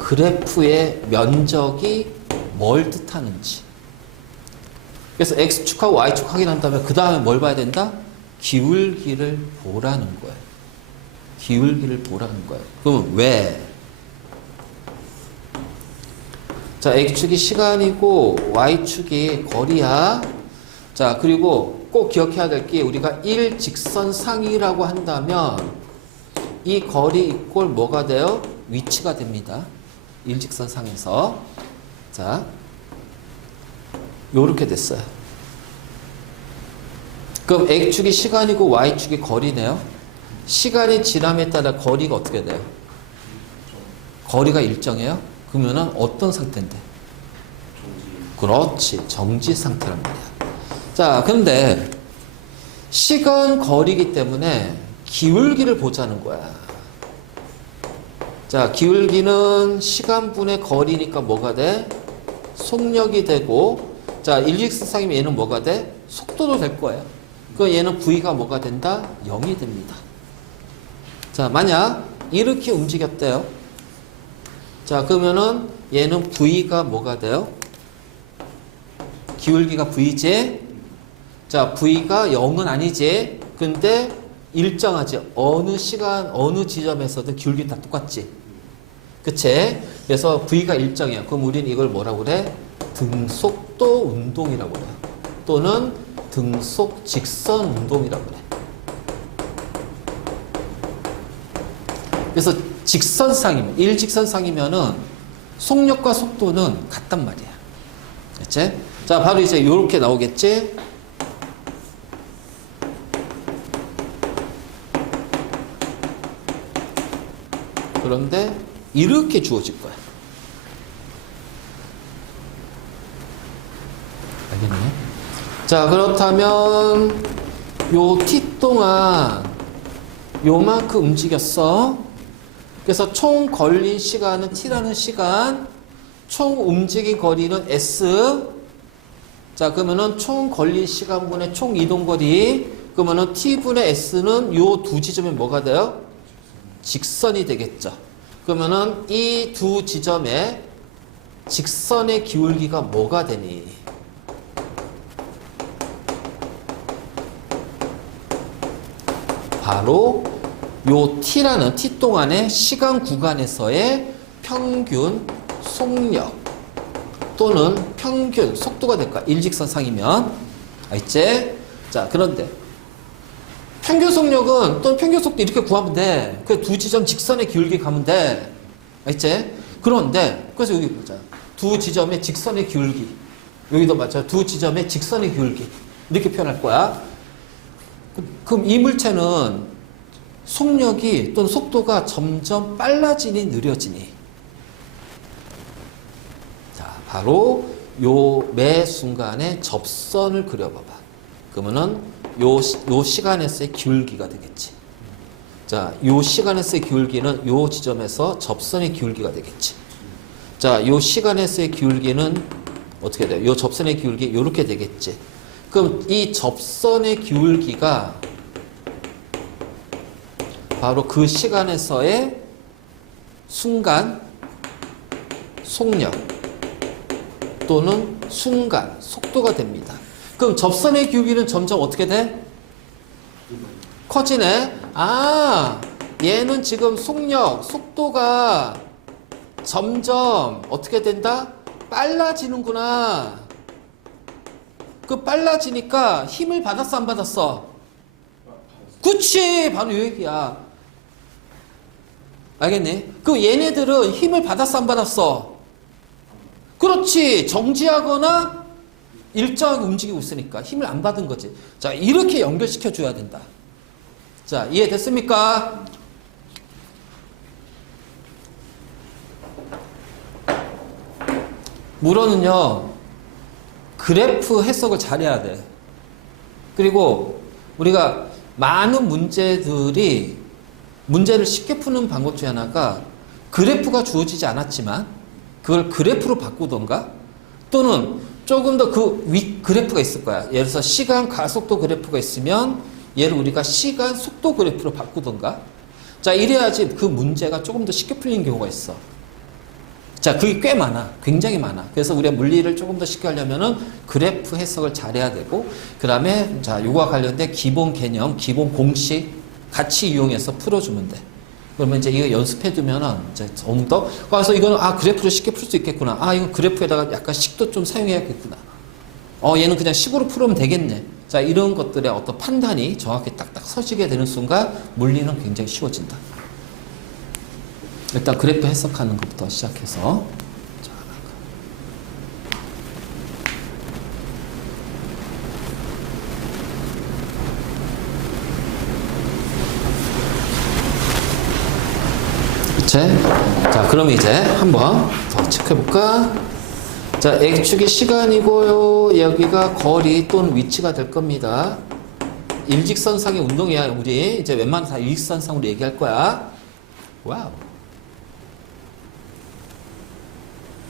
그래프의 면적이 뭘 뜻하는지. 그래서 X축하고 Y축 확인한 다음에 그 다음에 뭘 봐야 된다? 기울기를 보라는 거예요. 기울기를 보라는 거예요. 그러면 왜? 자, X축이 시간이고 Y축이 거리야. 자, 그리고 꼭 기억해야 될 게 우리가 일직선상이라고 한다면 이 거리 이꼴 뭐가 돼요? 위치가 됩니다. 일직선상에서. 자, 요렇게 됐어요. 그럼 X축이 시간이고 Y축이 거리네요. 시간이 지남에 따라 거리가 어떻게 돼요? 거리가 일정해요? 그러면은 어떤 상태인데? 그렇지. 정지 상태란 말이야. 자, 그런데 시간 거리이기 때문에 기울기를 보자는 거야. 자, 기울기는 시간분의 거리니까 뭐가 돼? 속력이 되고, 자, 일직선상이면 얘는 뭐가 돼? 속도도 될 거예요. 그럼 얘는 V가 뭐가 된다? 0이 됩니다. 자, 만약 이렇게 움직였대요. 자, 그러면은 얘는 V가 뭐가 돼요? 기울기가 V지? 자, V가 0은 아니지? 근데 일정하지? 어느 시간, 어느 지점에서든 기울기 다 똑같지? 그치? 그래서 V가 일정이야. 그럼 우린 이걸 뭐라고 그래? 등속도 운동이라고 그래. 또는 등속 직선 운동이라고 그래. 그래서 직선상이면, 일직선상이면은 속력과 속도는 같단 말이야. 그치? 자, 바로 이제 요렇게 나오겠지? 그런데 이렇게 주어질 거야. 알겠네? 자, 그렇다면 요 t 동안 요만큼 움직였어. 그래서 총 걸린 시간은 t라는 시간, 총 움직인 거리는 s. 자, 그러면은 총 걸린 시간분의 총 이동 거리. 그러면은 t분의 s는 요 두 지점에 뭐가 돼요? 직선이 되겠죠. 그러면은 이 두 지점에 직선의 기울기가 뭐가 되니? 바로 요 t라는 t 동안의 시간 구간에서의 평균 속력 또는 평균 속도가 될까? 일직선상이면. 알지? 자, 그런데 평균 속력은 또는 평균 속도 이렇게 구하면 돼. 그 두 지점 직선의 기울기 가면 돼. 알지? 그런데 그래서 여기 보자. 두 지점의 직선의 기울기. 여기도 맞죠? 두 지점의 직선의 기울기. 이렇게 표현할 거야. 그럼 이 물체는 속력이 또는 속도가 점점 빨라지니 느려지니? 자, 바로 요 매 순간에 접선을 그려봐봐. 그러면은 요 시간에서의 기울기가 되겠지. 자, 요 시간에서의 기울기는 요 지점에서 접선의 기울기가 되겠지. 자, 요 시간에서의 기울기는 어떻게 돼요? 요 접선의 기울기 요렇게 되겠지. 그럼 이 접선의 기울기가 바로 그 시간에서의 순간 속력 또는 순간 속도가 됩니다. 그럼 접선의 기울기는 점점 어떻게 돼? 커지네. 아, 얘는 지금 속력, 속도가 점점 어떻게 된다? 빨라지는구나. 그 빨라지니까 힘을 받았어, 안 받았어? 그치, 바로 이 얘기야. 알겠니? 그 얘네들은 힘을 받았어, 안 받았어? 그렇지. 정지하거나 일정하게 움직이고 있으니까 힘을 안 받은 거지. 자, 이렇게 연결시켜 줘야 된다. 자, 이해됐습니까? 물어는요, 그래프 해석을 잘해야 돼. 그리고 우리가 많은 문제들이 문제를 쉽게 푸는 방법 중에 하나가 그래프가 주어지지 않았지만 그걸 그래프로 바꾸던가 또는 조금 더 그 윗 그래프가 있을 거야. 예를 들어서 시간 가속도 그래프가 있으면 얘를 우리가 시간 속도 그래프로 바꾸던가. 자, 이래야지 그 문제가 조금 더 쉽게 풀리는 경우가 있어. 자, 그게 꽤 많아. 굉장히 많아. 그래서 우리가 물리를 조금 더 쉽게 하려면은 그래프 해석을 잘해야 되고, 그 다음에 자, 요거와 관련된 기본 개념, 기본 공식 같이 이용해서 풀어주면 돼. 그러면 이제 이거 연습해두면은 이제 좀 더, 그래서 이거는 아, 그래프로 쉽게 풀 수 있겠구나. 아, 이거 그래프에다가 약간 식도 좀 사용해야겠구나. 얘는 그냥 식으로 풀으면 되겠네. 자, 이런 것들의 어떤 판단이 정확히 딱딱 서지게 되는 순간 물리는 굉장히 쉬워진다. 일단 그래프 해석하는 것부터 시작해서. 자, 그럼 이제 한번 더 체크해볼까? 자, X축이 시간이고요. 여기가 거리 또는 위치가 될 겁니다. 일직선상의 운동이야. 우리 이제 웬만하면 다 일직선상으로 얘기할 거야. 와우.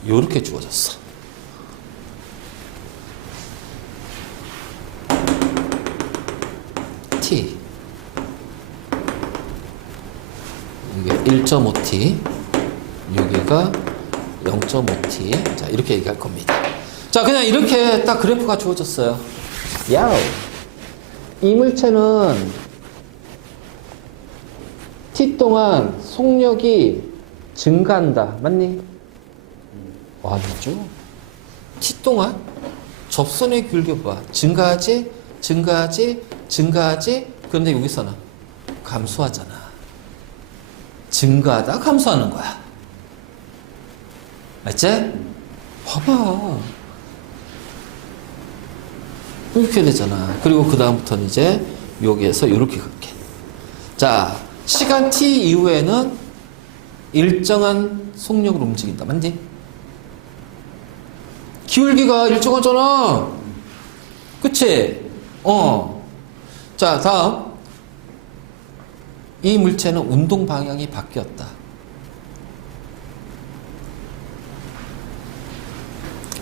요렇게 주어졌어. T. 이게 1.5t, 여기가 0.5t. 자, 이렇게 얘기할 겁니다. 자, 그냥 이렇게 딱 그래프가 주어졌어요. 야우. 이 물체는 t 동안 속력이 증가한다. 맞니? 아니죠. t 동안 접선의 기울기 봐. 증가하지, 증가하지, 증가하지. 그런데 여기서는 감소하잖아. 증가하다 감소하는 거야. 맞지? 봐봐. 이렇게 되잖아. 그리고 그 다음부터는 이제 여기에서 이렇게 갈게. 자, 시간 t 이후에는 일정한 속력으로 움직인다. 맞니? 기울기가 일정하잖아. 그치? 자, 다음. 이 물체는 운동 방향이 바뀌었다.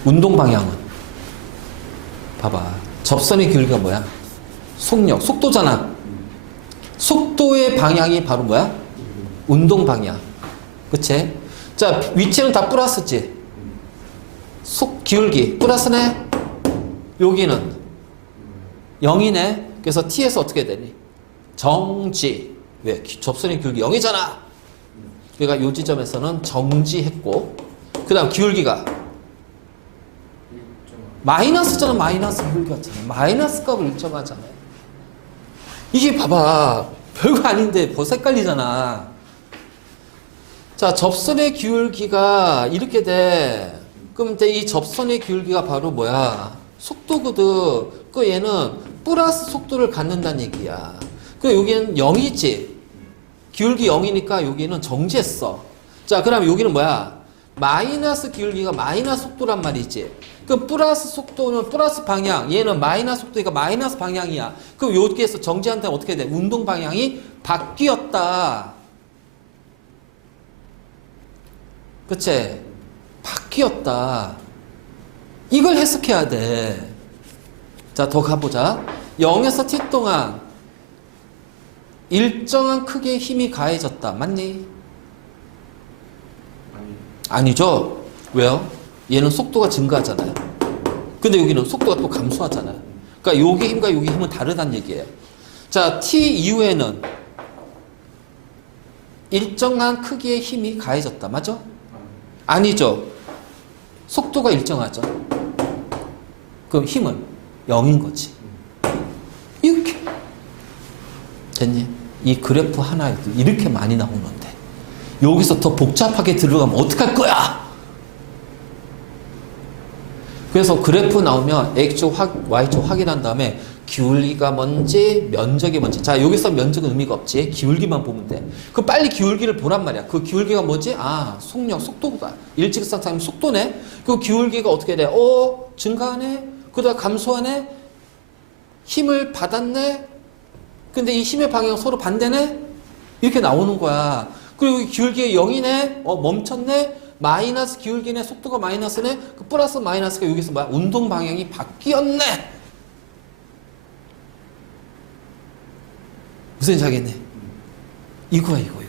운동 방향은 봐봐. 접선의 기울기가 뭐야? 속력, 속도잖아. 속도의 방향이 바로 뭐야? 운동 방향. 그치? 자, 위치는 다 플러스지. 기울기 플러스네. 여기는 0이네. 그래서 t에서 어떻게 되니? 정지. 왜? 접선의 기울기 0이잖아. 그러니까 이 지점에서는 정지했고, 그 다음 기울기가 마이너스잖아. 마이너스 기울기였잖아. 마이너스 값을 일정하잖아요. 이게 봐봐. 별거 아닌데 벌써 헷갈리잖아. 자, 접선의 기울기가 이렇게 돼. 그럼 이 접선의 기울기가 바로 뭐야? 속도거든. 그 얘는 플러스 속도를 갖는다는 얘기야. 그 여기는 0이지. 기울기 0이니까 여기는 정지했어. 자, 그럼 여기는 뭐야? 마이너스 기울기가 마이너스 속도란 말이지. 그 플러스 속도는 플러스 방향, 얘는 마이너스 속도니까 마이너스 방향이야. 그럼 여기에서 정지한 다음에 어떻게 돼? 운동 방향이 바뀌었다. 그치? 바뀌었다. 이걸 해석해야 돼. 자, 더 가보자. 0에서 t 동안 일정한 크기의 힘이 가해졌다. 맞니? 아니죠? 왜요? 얘는 속도가 증가하잖아요. 근데 여기는 속도가 또 감소하잖아요. 그러니까 여기 힘과 여기 힘은 다르다는 얘기예요. 자, t 이후에는 일정한 크기의 힘이 가해졌다. 맞죠? 아니죠. 속도가 일정하죠. 그럼 힘은 0인 거지. 이렇게. 됐니? 이 그래프 하나에도 이렇게 많이 나오는데 여기서 더 복잡하게 들어가면 어떡할 거야? 그래서 그래프 나오면 X축, Y축 확인한 다음에 기울기가 뭔지 면적이 뭔지. 자, 여기서 면적은 의미가 없지. 기울기만 보면 돼. 그 빨리 기울기를 보란 말이야. 그 기울기가 뭐지? 아, 속력, 속도보다. 일직선상이면 속도네. 그 기울기가 어떻게 돼? 증가하네. 그러다 감소하네. 힘을 받았네. 근데 이 힘의 방향은 서로 반대네. 이렇게 나오는 거야. 그리고 기울기가 0이네. 멈췄네. 마이너스 기울기네. 속도가 마이너스네. 그 플러스 마이너스가 여기서 뭐야? 운동 방향이 바뀌었네. 무슨 얘기겠네? 이거야, 이거.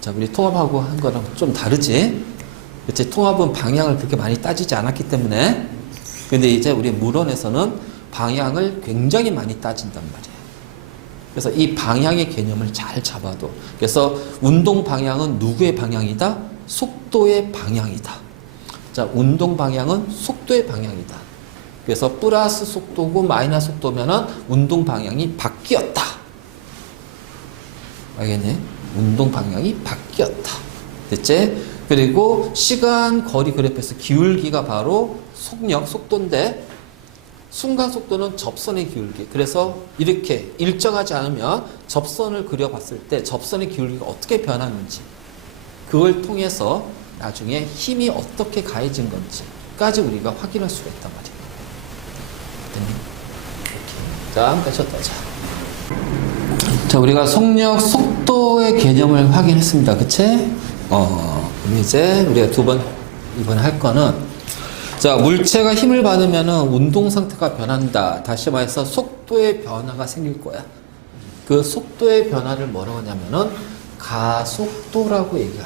자, 우리 통합하고 한 거랑 좀 다르지? 그치? 통합은 방향을 그렇게 많이 따지지 않았기 때문에. 근데 이제 우리 물원에서는 방향을 굉장히 많이 따진단 말이에요. 그래서 이 방향의 개념을 잘 잡아도. 그래서 운동 방향은 누구의 방향이다? 속도의 방향이다. 자, 운동 방향은 속도의 방향이다. 그래서 플러스 속도고 마이너스 속도면은 운동 방향이 바뀌었다. 알겠네? 운동 방향이 바뀌었다. 됐지? 그리고 시간 거리 그래프에서 기울기가 바로 속력, 속도인데 순간 속도는 접선의 기울기. 그래서 이렇게 일정하지 않으면 접선을 그려봤을 때 접선의 기울기가 어떻게 변하는지 그걸 통해서 나중에 힘이 어떻게 가해진 건지까지 우리가 확인할 수가 있단 말이에요. 자, 빼셨다. 자, 우리가 속력, 속도의 개념을 확인했습니다. 그치? 그럼 이제 우리가 이번에 할 거는, 자, 물체가 힘을 받으면 운동 상태가 변한다. 다시 말해서 속도의 변화가 생길 거야. 그 속도의 변화를 뭐라고 하냐면은 가속도라고 얘기해요.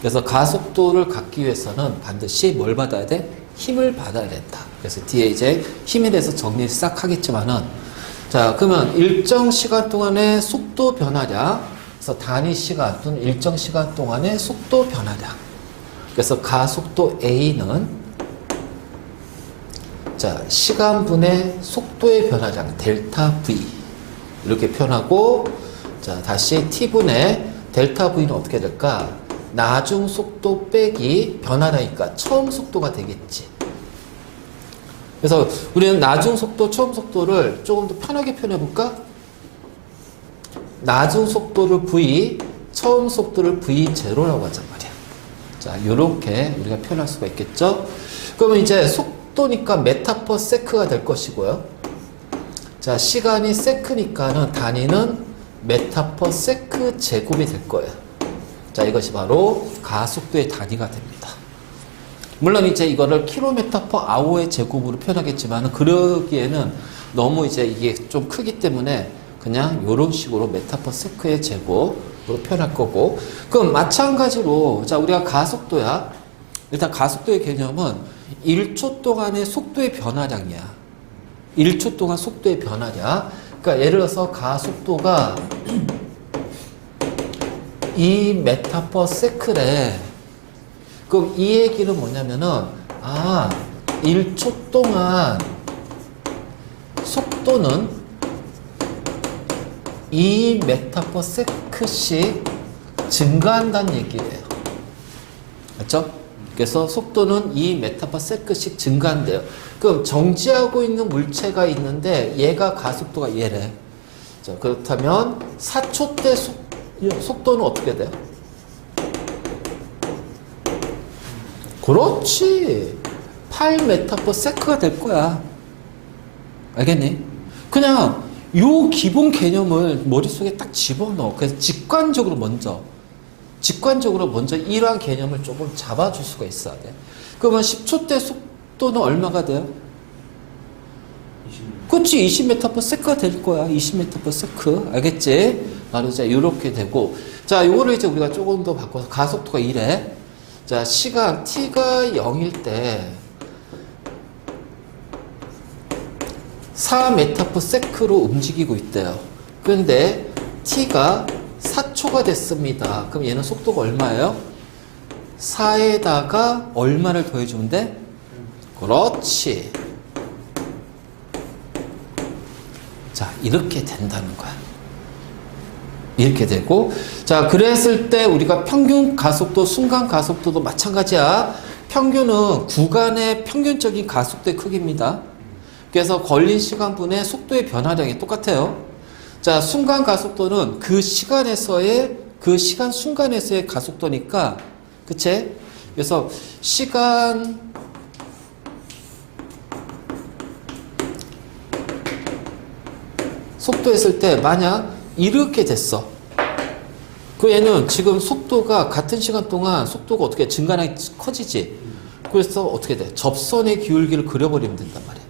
그래서 가속도를 갖기 위해서는 반드시 뭘 받아야 돼? 힘을 받아야 된다. 그래서 뒤에 이제 힘에 대해서 정리를 싹 하겠지만은, 자, 그러면 일정 시간 동안의 속도 변화량, 그래서 단위 시간 또는 일정 시간 동안의 속도 변화량. 그래서 가속도 A는, 자, 시간분의 속도의 변화량 델타 V 이렇게 표현하고, 자, 다시 T분의 델타 V는 어떻게 될까? 나중 속도 빼기 변화량이니까 처음 속도가 되겠지. 그래서 우리는 나중 속도, 처음 속도를 조금 더 편하게 표현해 볼까? 나중 속도를 V, 처음 속도를 V0라고 하단 말이야. 자, 요렇게 우리가 표현할 수가 있겠죠? 그러면 이제 속도니까 메타 퍼 세크가 될 것이고요. 자, 시간이 세크니까는 단위는 메타 퍼 세크 제곱이 될 거예요. 자, 이것이 바로 가속도의 단위가 됩니다. 물론 이제 이거를 킬로미터 퍼 아워의 제곱으로 표현하겠지만 그러기에는 너무 이제 이게 좀 크기 때문에 그냥 이런 식으로 메타 퍼 세크의 제곱으로 표현할 거고, 그럼 마찬가지로 자, 우리가 가속도야. 일단 가속도의 개념은 1초 동안의 속도의 변화량이야. 1초 동안 속도의 변화량. 그러니까 예를 들어서 가속도가 2m per sec래. 그럼 이 얘기는 뭐냐면은 1초 동안 속도는 2m per sec씩 증가한다는 얘기예요. 맞죠? 그래서 속도는 2m per sec씩 증가한대요. 그럼 정지하고 있는 물체가 있는데 얘가 가속도가 얘래. 자, 그렇다면 4초대 속도는 어떻게 돼요? 그렇지. 8m per sec가 될 거야. 알겠니? 그냥 요 기본 개념을 머릿속에 딱 집어넣어. 그래서 직관적으로 먼저 이러한 개념을 조금 잡아줄 수가 있어야 돼. 그러면 10초대 속도는 얼마가 돼요? 20m. 그렇지. 20m per sec가 될 거야. 20m per sec. 알겠지? 바로 이제 이렇게 되고, 자, 요거를 이제 우리가 조금 더 바꿔서 가속도가 이래. 자, 시간 t가 0일 때 4m per sec로 움직이고 있대요. 그런데 t가 4초가 됐습니다. 그럼 얘는 속도가 얼마예요? 4에다가 얼마를 더해주면 돼? 그렇지. 자, 이렇게 된다는 거야. 이렇게 되고, 자, 그랬을 때 우리가 평균 가속도, 순간 가속도도 마찬가지야. 평균은 구간의 평균적인 가속도의 크기입니다. 그래서 걸린 시간분의 속도의 변화량이 똑같아요. 자, 순간 가속도는 그 시간에서의, 그 시간 순간에서의 가속도니까, 그치? 그래서 시간, 속도 했을 때 만약 이렇게 됐어. 그 얘는 지금 속도가 같은 시간 동안 속도가 어떻게 증가나 커지지? 그래서 어떻게 돼? 접선의 기울기를 그려버리면 된단 말이야.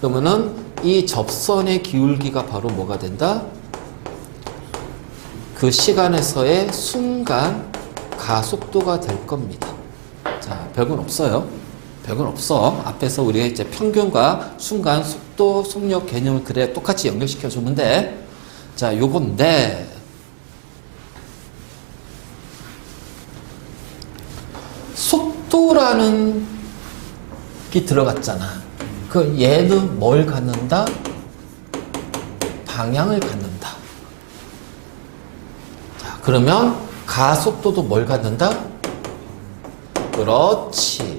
그러면은 이 접선의 기울기가 바로 뭐가 된다? 그 시간에서의 순간 가속도가 될 겁니다. 자, 별건 없어요. 별건 없어. 앞에서 우리가 이제 평균과 순간 속도, 속력 개념을 그래 똑같이 연결시켜 주면 돼. 자, 요건데 속도라는 게 들어갔잖아. 그 얘는 뭘 갖는다? 방향을 갖는다. 자, 그러면 가속도도 뭘 갖는다? 그렇지.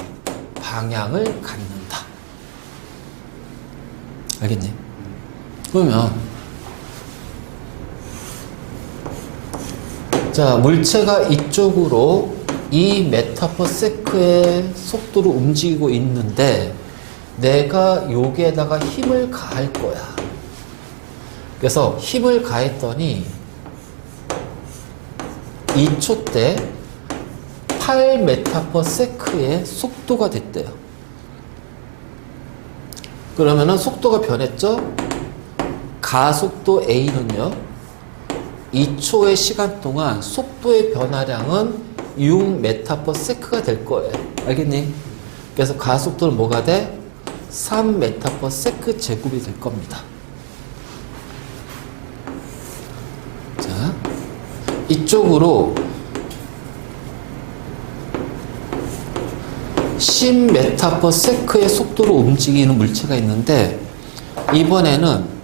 방향을 갖는다. 알겠니? 그러면 자, 물체가 이쪽으로 2m per sec의 속도로 움직이고 있는데 내가 여기에다가 힘을 가할 거야. 그래서 힘을 가했더니 2초 때 8m per sec의 속도가 됐대요. 그러면은 속도가 변했죠? 가속도 A는요, 2초의 시간 동안 속도의 변화량은 6m per sec가 될 거예요. 알겠니? 그래서 가속도는 뭐가 돼? 3m per sec 제곱이 될 겁니다. 자, 이쪽으로 10m per sec의 속도로 움직이는 물체가 있는데 이번에는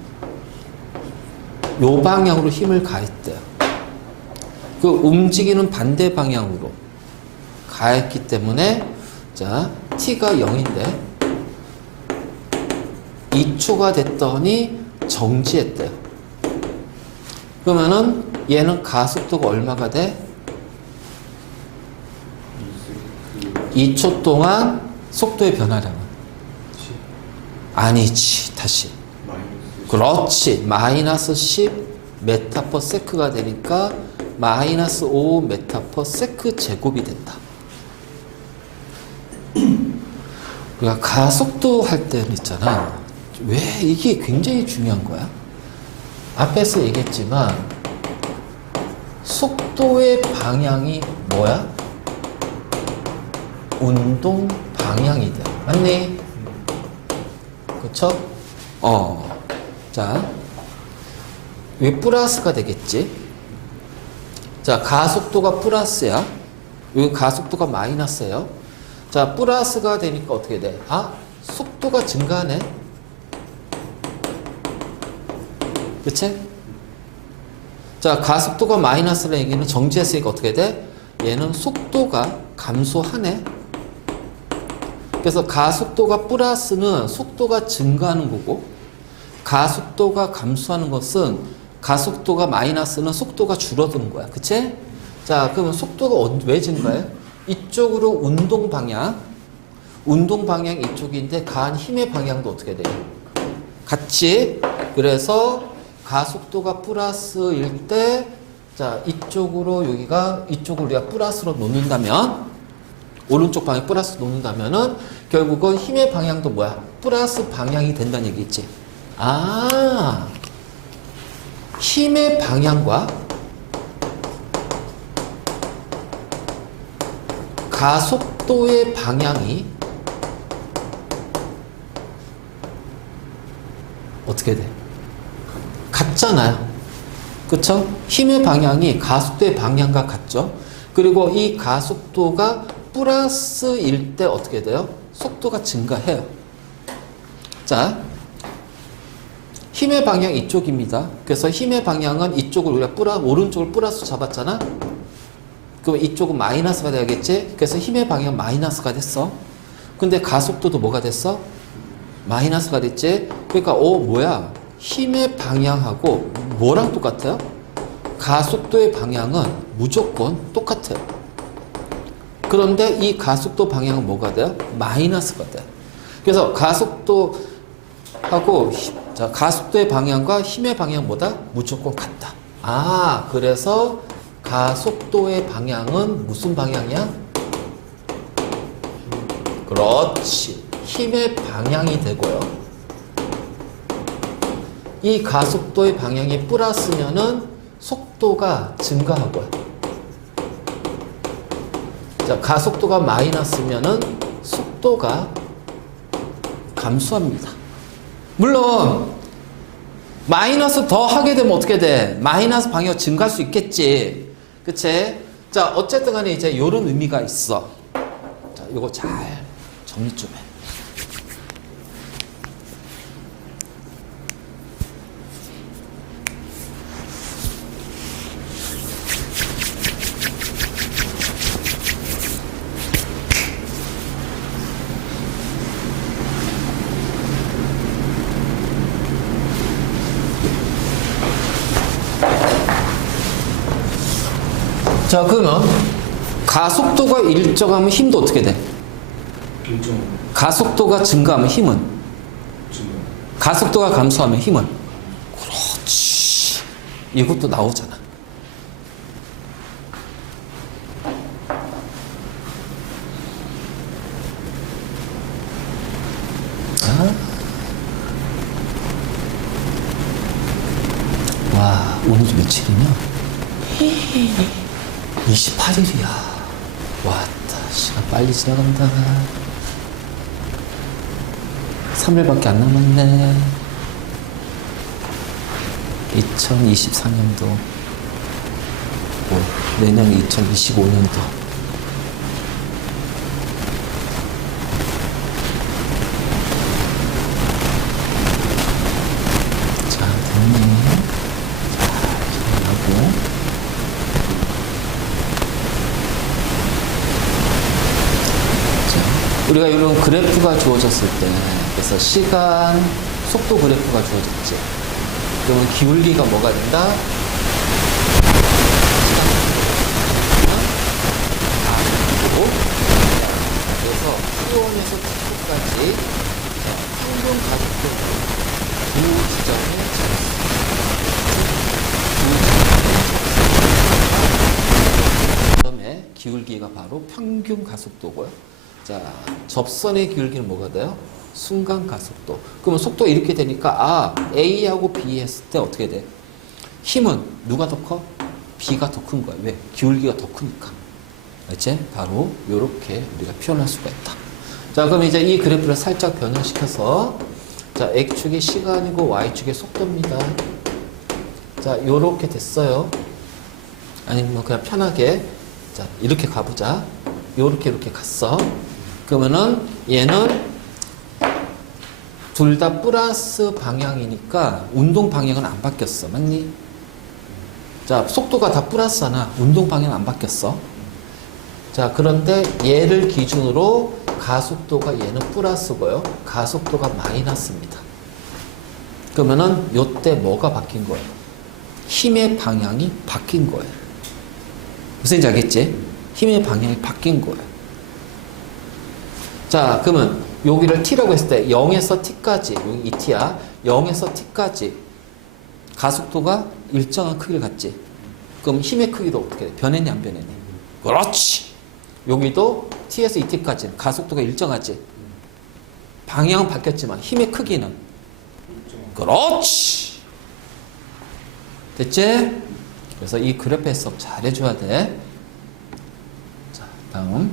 요 방향으로 힘을 가했대요. 그 움직이는 반대 방향으로 가했기 때문에 자, t가 0인데 2초가 됐더니 정지했대요. 그러면은 얘는 가속도가 얼마가 돼? 2초 동안 속도의 변화량은? 아니지. 다시. 그렇지. 마이너스 10 메타 퍼 세크가 되니까 마이너스 5 메타 퍼 세크 제곱이 된다. 우리가 가속도 할 때는 있잖아. 왜 이게 굉장히 중요한 거야? 앞에서 얘기했지만 속도의 방향이 뭐야? 운동 방향이 돼. 맞니? 그쵸? 자, 왜 플러스가 되겠지? 자, 가속도가 플러스야. 여기 가속도가 마이너스예요. 자, 플러스가 되니까 어떻게 돼? 아, 속도가 증가하네. 그치? 자, 가속도가 마이너스라는 얘기는 정지했으니까 어떻게 돼? 얘는 속도가 감소하네. 그래서 가속도가 플러스는 속도가 증가하는 거고, 가속도가 감소하는 것은 가속도가 마이너스는 속도가 줄어드는 거야. 그치? 자, 그러면 속도가 왜 증가해? 이쪽으로 운동 방향 이쪽인데 가한 힘의 방향도 어떻게 돼요? 같이. 그래서 가속도가 플러스일 때, 자, 이쪽으로 이쪽을 우리가 플러스로 놓는다면, 오른쪽 방향 플러스 놓는다면은 결국은 힘의 방향도 뭐야? 플러스 방향이 된다는 얘기있지. 아, 힘의 방향과 가속도의 방향이 어떻게 돼? 같잖아요. 그쵸? 힘의 방향이 가속도의 방향과 같죠? 그리고 이 가속도가 플러스일 때 어떻게 돼요? 속도가 증가해요. 자, 힘의 방향 이쪽입니다. 그래서 힘의 방향은 이쪽을 우리가 오른쪽을 플러스 잡았잖아? 그럼 이쪽은 마이너스가 돼야겠지? 그래서 힘의 방향 마이너스가 됐어. 근데 가속도도 뭐가 됐어? 마이너스가 됐지? 그러니까 뭐야? 힘의 방향하고 뭐랑 똑같아요? 가속도의 방향은 무조건 똑같아요. 그런데 이 가속도 방향은 뭐가 돼요? 마이너스가 돼요. 그래서 가속도의 방향과 힘의 방향은 뭐다? 무조건 같다. 아, 그래서 가속도의 방향은 무슨 방향이야? 그렇지. 힘의 방향이 되고요. 이 가속도의 방향이 플러스면은 속도가 증가하고요. 자, 가속도가 마이너스면은 속도가 감소합니다. 물론 마이너스 더 하게 되면 어떻게 돼? 마이너스 방향 증가할 수 있겠지. 그치? 자, 어쨌든 간에 이제 요런 의미가 있어. 자, 요거 잘 정리 좀 해. 자, 그러면 가속도가 일정하면 힘도 어떻게 돼? 일정. 가속도가 증가하면 힘은? 증가. 가속도가 감소하면 힘은? 그렇지. 이것도 나오잖아. 와, 오늘이 며칠이냐? 28일이야. 왔다. 시간 빨리 지나간다. 3일밖에 안 남았네. 2024년도. 내년 2025년도. 자, 됐네. 자, 하고. 우리가 이런 그래프가 주어졌을 때, 그래서 시간, 속도 그래프가 주어졌지. 그러면 기울기가 뭐가 된다? T1에서 T2까지 평균 가속도 두 지점에 그 지점의 기울기가 바로 평균 가속도고요. 자, 접선의 기울기는 뭐가 돼요? 순간 가속도. 그러면 속도가 이렇게 되니까 A하고 B 했을 때 어떻게 돼? 힘은 누가 더 커? B가 더 큰 거야. 왜? 기울기가 더 크니까. 이제 바로 이렇게 우리가 표현할 수가 있다. 자, 그럼 이제 이 그래프를 살짝 변형시켜서 자, X축이 시간이고 Y축이 속도입니다. 자, 요렇게 됐어요. 아니면 뭐 그냥 편하게 자, 이렇게 가보자. 요렇게 이렇게 갔어. 그러면은 얘는 둘 다 플러스 방향이니까 운동 방향은 안 바뀌었어. 맞니? 자, 속도가 다 플러스잖아. 운동 방향은 안 바뀌었어. 자, 그런데 얘를 기준으로 가속도가 얘는 플러스고요. 가속도가 마이너스입니다. 그러면은 요때 뭐가 바뀐 거예요? 힘의 방향이 바뀐 거예요. 무슨 얘기인지 알겠지? 힘의 방향이 바뀐 거예요. 자, 그러면 여기를 t라고 했을 때 0에서 t까지, 여기 이 t야. 0에서 t까지 가속도가 일정한 크기를 갖지. 그럼 힘의 크기도 어떻게 돼? 변했니 안 변했니? 그렇지. 여기도 t에서 t까지 가속도가 일정하지. 방향은 바뀌었지만 힘의 크기는 그렇지. 됐지? 그래서 이 그래프 해석 잘 해줘야 돼. 자, 다음.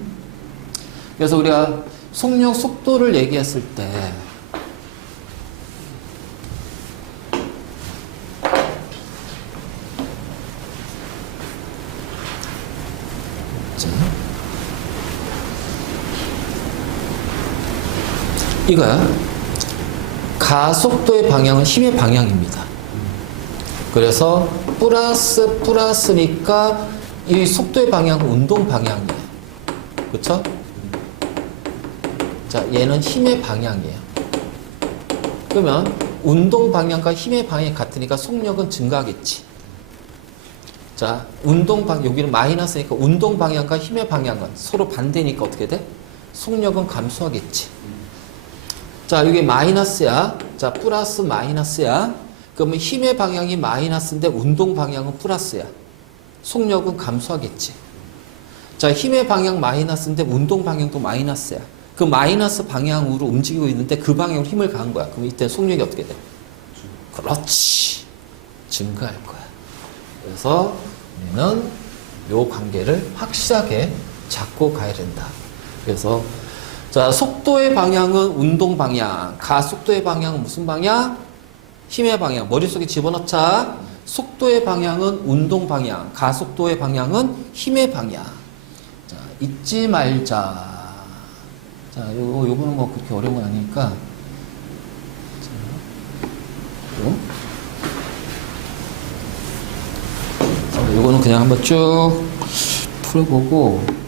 그래서 우리가 속력 속도를 얘기했을 때 자, 이거야. 가속도의 방향은 힘의 방향입니다. 그래서 플러스니까 이 속도의 방향은 운동 방향이에요. 그렇죠? 자, 얘는 힘의 방향이에요. 그러면 운동 방향과 힘의 방향이 같으니까 속력은 증가하겠지. 자, 여기는 마이너스니까 운동 방향과 힘의 방향은 서로 반대니까 어떻게 돼? 속력은 감소하겠지. 자, 이게 마이너스야. 자, 플러스 마이너스야. 그러면 힘의 방향이 마이너스인데 운동 방향은 플러스야. 속력은 감소하겠지. 자, 힘의 방향 마이너스인데 운동 방향도 마이너스야. 그 마이너스 방향으로 움직이고 있는데 그 방향으로 힘을 가한 거야. 그럼 이때 속력이 어떻게 돼? 그렇지. 증가할 거야. 그래서 우리는 요 관계를 확실하게 잡고 가야 된다. 그래서 자, 속도의 방향은 운동 방향, 가속도의 방향은 무슨 방향? 힘의 방향. 머릿속에 집어넣자. 속도의 방향은 운동 방향, 가속도의 방향은 힘의 방향. 자, 잊지 말자. 자, 요거는 뭐 그렇게 어려운 건 아니니까. 자, 자, 요거는 그냥 한번 쭉 풀어보고.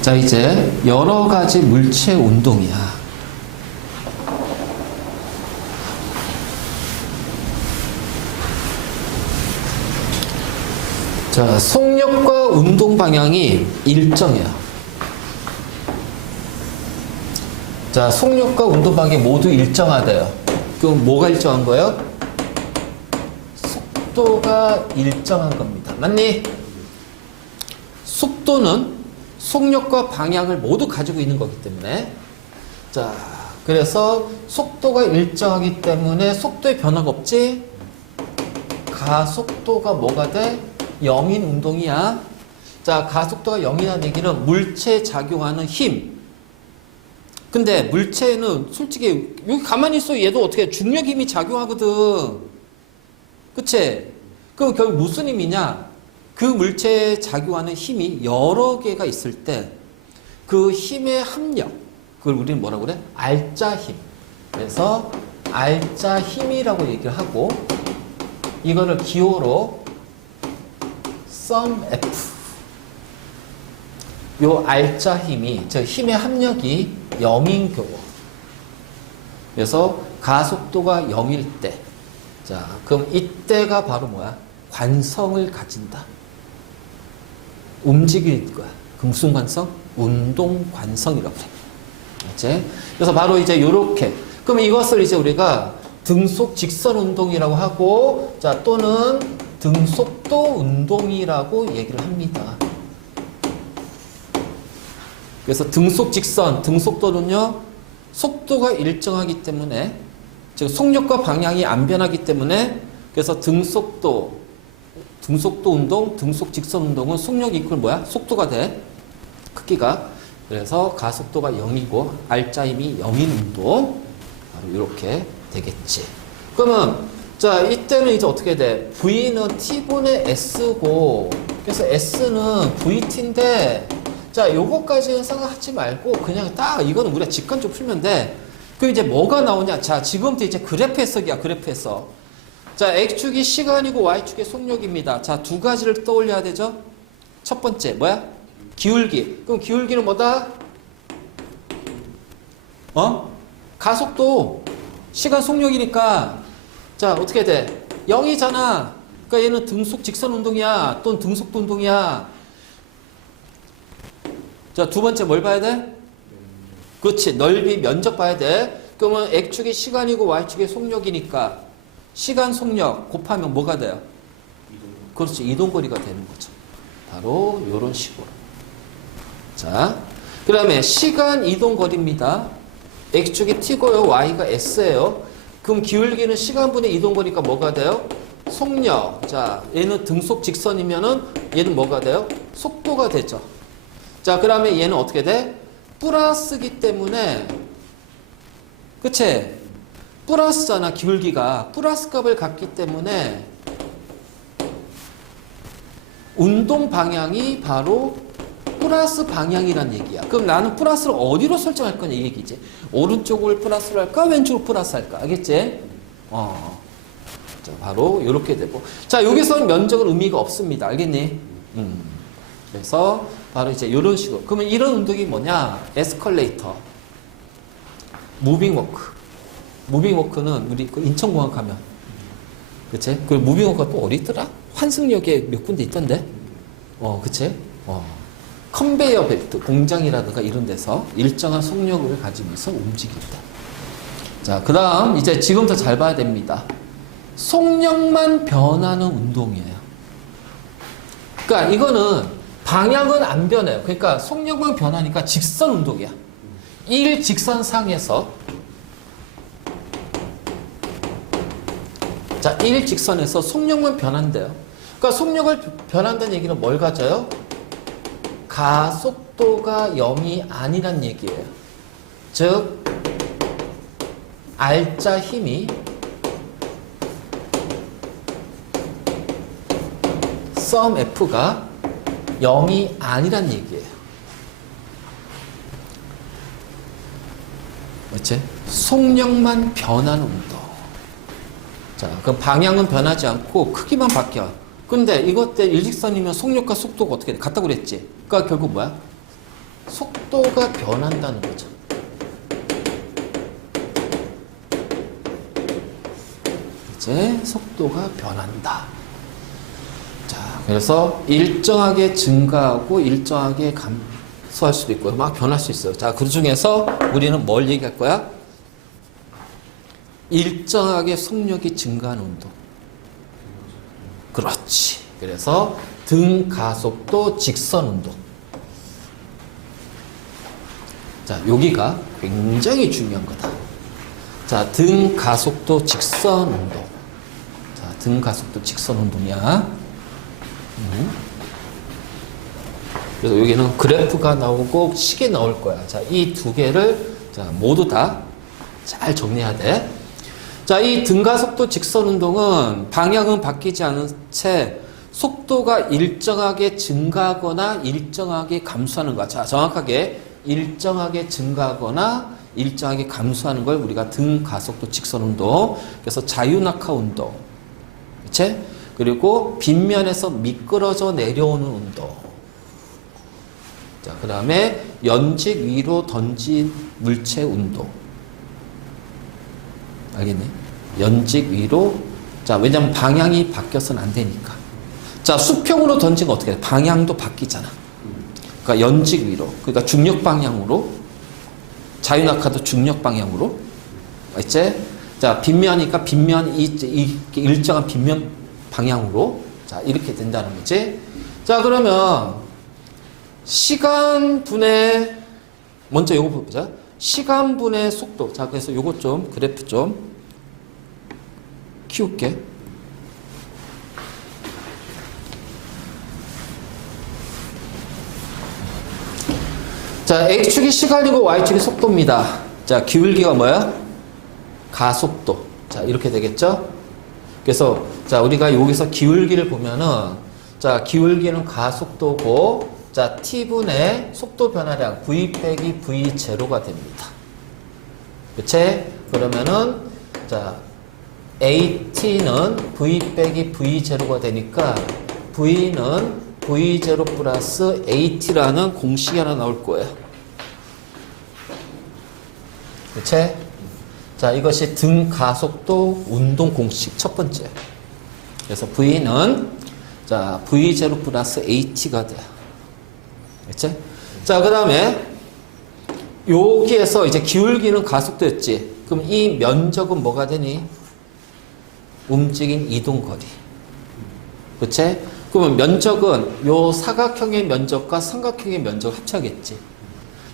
자, 이제 여러 가지 물체 운동이야. 자, 속력과 운동 방향이 일정해요. 자, 속력과 운동 방향이 모두 일정하대요. 그럼 뭐가 일정한 거예요? 속도가 일정한 겁니다. 맞니? 속도는 속력과 방향을 모두 가지고 있는 거기 때문에. 자, 그래서 속도가 일정하기 때문에 속도의 변화가 없지? 가속도가 뭐가 돼? 0인 운동이야. 자, 가속도가 0이라는 얘기는 물체에 작용하는 힘. 근데 물체는 솔직히 여기 가만히 있어 얘도 어떻게 중력 힘이 작용하거든. 그치? 그럼 결국 무슨 힘이냐? 그 물체에 작용하는 힘이 여러 개가 있을 때 그 힘의 합력, 그걸 우리는 뭐라고 그래? 알짜 힘. 그래서 알짜 힘이라고 얘기를 하고 이거를 기호로 sum F. 요 알짜 힘이, 즉 힘의 합력이 0인 경우. 그래서 가속도가 0일 때. 자, 그럼 이때가 바로 뭐야? 관성을 가진다. 움직일 거야. 그 무슨 관성? 운동 관성이라고 그래. 이제 그래서 바로 이제 요렇게. 그러면 이것을 이제 우리가 등속 직선 운동이라고 하고, 자, 또는 등속도 운동이라고 얘기를 합니다. 그래서 등속 직선, 등속도는요, 속도가 일정하기 때문에, 즉 속력과 방향이 안 변하기 때문에, 그래서 등속도 운동, 등속 직선 운동은 속력이 이퀄 뭐야? 속도가 돼. 크기가. 그래서 가속도가 0이고 알짜힘이 0인 운동. 바로 이렇게 되겠지. 그러면 자, 이때는 이제 어떻게 돼? V는 T분의 S고, 그래서 S는 VT인데, 자, 요거까지는 생각하지 말고 그냥 딱 이거는 우리가 직관적으로 풀면 돼. 그럼 이제 뭐가 나오냐? 자, 지금부터 이제 그래프 해석이야. 그래프 해석. 자, X축이 시간이고 Y축이 속력입니다. 자, 두 가지를 떠올려야 되죠? 첫 번째, 뭐야? 기울기. 그럼 기울기는 뭐다? 가속도. 시간 속력이니까. 자, 어떻게 돼? 0이잖아. 그러니까 얘는 등속 직선 운동이야. 또는 등속도 운동이야. 자, 두 번째 뭘 봐야 돼? 그렇지. 넓이, 면적 봐야 돼. 그러면 X축이 시간이고 Y축이 속력이니까 시간 속력 곱하면 뭐가 돼요? 그렇지. 이동거리가 되는 거죠. 바로 이런 식으로. 자, 그 다음에 시간 이동거리입니다. X축이 T고요. Y가 S예요. 그럼 기울기는 시간분의 이동거리가 뭐가 돼요? 속력. 자, 얘는 등속 직선이면은 얘는 뭐가 돼요? 속도가 되죠. 자, 그 다음에 얘는 어떻게 돼? 플러스기 때문에, 그치? 플러스잖아, 기울기가. 플러스 값을 갖기 때문에 운동 방향이 바로 플러스 방향이란 얘기야. 그럼 나는 플러스를 어디로 설정할 거냐 이 얘기지. 오른쪽을 플러스로 할까? 왼쪽을 플러스 할까? 알겠지? 자, 바로 이렇게 되고. 자, 여기서는 면적은 의미가 없습니다. 알겠니? 그래서 바로 이제 이런 식으로. 그러면 이런 운동이 뭐냐? 에스컬레이터, 무빙워크. 무빙워크는 우리 그 인천공항 가면, 그치? 그 무빙워크가 또 어디 있더라? 환승역에 몇 군데 있던데? 그치? 컨베이어 벨트, 공장이라든가 이런 데서 일정한 속력을 가지면서 움직인다. 자, 그 다음, 이제 지금부터 잘 봐야 됩니다. 속력만 변하는 운동이에요. 그러니까 이거는 방향은 안 변해요. 그러니까 속력만 변하니까 직선 운동이야. 일직선상에서, 자, 일직선에서 속력만 변한대요. 그러니까 속력을 변한다는 얘기는 뭘 가져요? 가속도가 0이 아니란 얘기예요. 즉, 알짜 힘이 sum F가 0이 아니란 얘기예요. 그렇지? 속력만 변하는 운동. 자, 그럼 방향은 변하지 않고 크기만 바뀌어. 근데 이것 때 일직선이면 속력과 속도가 어떻게 돼? 같다고 그랬지? 그러니까 결국 뭐야? 속도가 변한다는 거죠. 이제 속도가 변한다. 자, 그래서 일정하게 증가하고 일정하게 감소할 수도 있고 막 변할 수 있어요. 자, 그 중에서 우리는 뭘 얘기할 거야? 일정하게 속력이 증가하는 운동. 그렇지. 그래서 등가속도 직선 운동. 자, 여기가 굉장히 중요한 거다. 자, 등가속도 직선 운동. 자, 등가속도 직선 운동이야. 그래서 여기는 그래프가 나오고 식이 나올 거야. 자, 이 두 개를 자, 모두 다 잘 정리해야 돼. 자, 이 등가속도 직선 운동은 방향은 바뀌지 않은 채 속도가 일정하게 증가하거나 일정하게 감소하는 거야. 자, 정확하게 일정하게 증가하거나 일정하게 감소하는 걸 우리가 등가속도 직선 운동, 그래서 자유낙하 운동, 그치? 그리고 빗면에서 미끄러져 내려오는 운동. 자, 그 다음에 연직 위로 던진 물체 운동. 알겠네? 연직 위로. 자, 왜냐면 방향이 바뀌어서는 안 되니까. 자, 수평으로 던지면 어떻게 돼? 방향도 바뀌잖아. 그러니까 연직 위로. 그러니까 중력 방향으로. 자유낙하도 중력 방향으로. 알지? 자, 빗면이니까 빗면 이 일정한 빗면 방향으로. 자, 이렇게 된다는 거지. 자, 그러면 시간분의 먼저 요거 보자. 시간분의 속도. 자, 그래서 요거 좀 그래프 좀 키울게. 자, X축이 시간이고 Y축이 속도입니다. 자, 기울기가 뭐야? 가속도. 자, 이렇게 되겠죠? 그래서, 자, 우리가 여기서 기울기를 보면은, 자, 기울기는 가속도고, 자, T분의 속도 변화량 V 빼기 V0가 됩니다. 그치? 그러면은, 자, AT는 V 빼기 V0가 되니까, V는 V0 플러스 AT라는 공식이 하나 나올 거예요. 그치? 자, 이것이 등 가속도 운동 공식 첫 번째. 그래서 V는 자, V0 플러스 AT가 돼요. 그치? 자, 그 다음에 여기에서 이제 기울기는 가속도였지. 그럼 이 면적은 뭐가 되니? 움직인 이동거리. 그치? 그러면 면적은 요 사각형의 면적과 삼각형의 면적을 합쳐야겠지.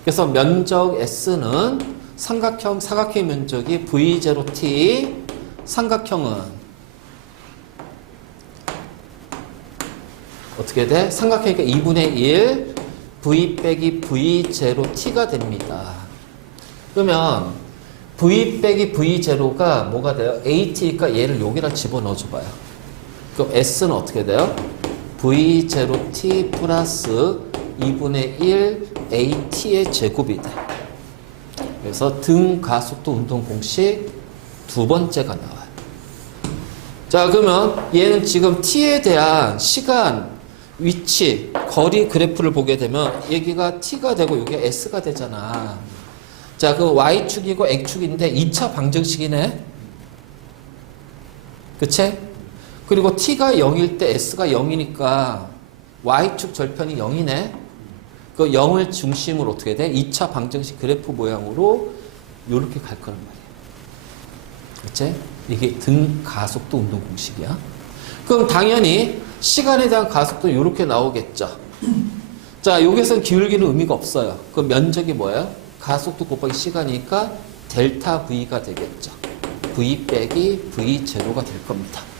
그래서 면적 S는 사각형의 면적이 V0t, 삼각형은 어떻게 돼? 삼각형이니까 2분의 1 V 빼기 V0t가 됩니다. 그러면 V 빼기 V0가 뭐가 돼요? AT니까 얘를 여기다 집어넣어 줘봐요. 그럼 S는 어떻게 돼요? V0t 플러스 2분의 1 AT의 제곱이 돼. 그래서 등 가속도 운동 공식 두 번째가 나와요. 자, 그러면 얘는 지금 t에 대한 시간, 위치, 거리 그래프를 보게 되면 여기가 t가 되고 이게 s가 되잖아. 자, 그 y축이고 x축인데 2차 방정식이네. 그치? 그리고 t가 0일 때 s가 0이니까 y축 절편이 0이네. 그 0을 중심으로 어떻게 돼? 2차 방정식 그래프 모양으로 이렇게 갈 거란 말이야. 그치? 이게 등 가속도 운동 공식이야. 그럼 당연히 시간에 대한 가속도 이렇게 나오겠죠. 자, 여기서는 기울기는 의미가 없어요. 그 면적이 뭐예요? 가속도 곱하기 시간이니까 델타 V가 되겠죠. V 빼기 V0가 될 겁니다.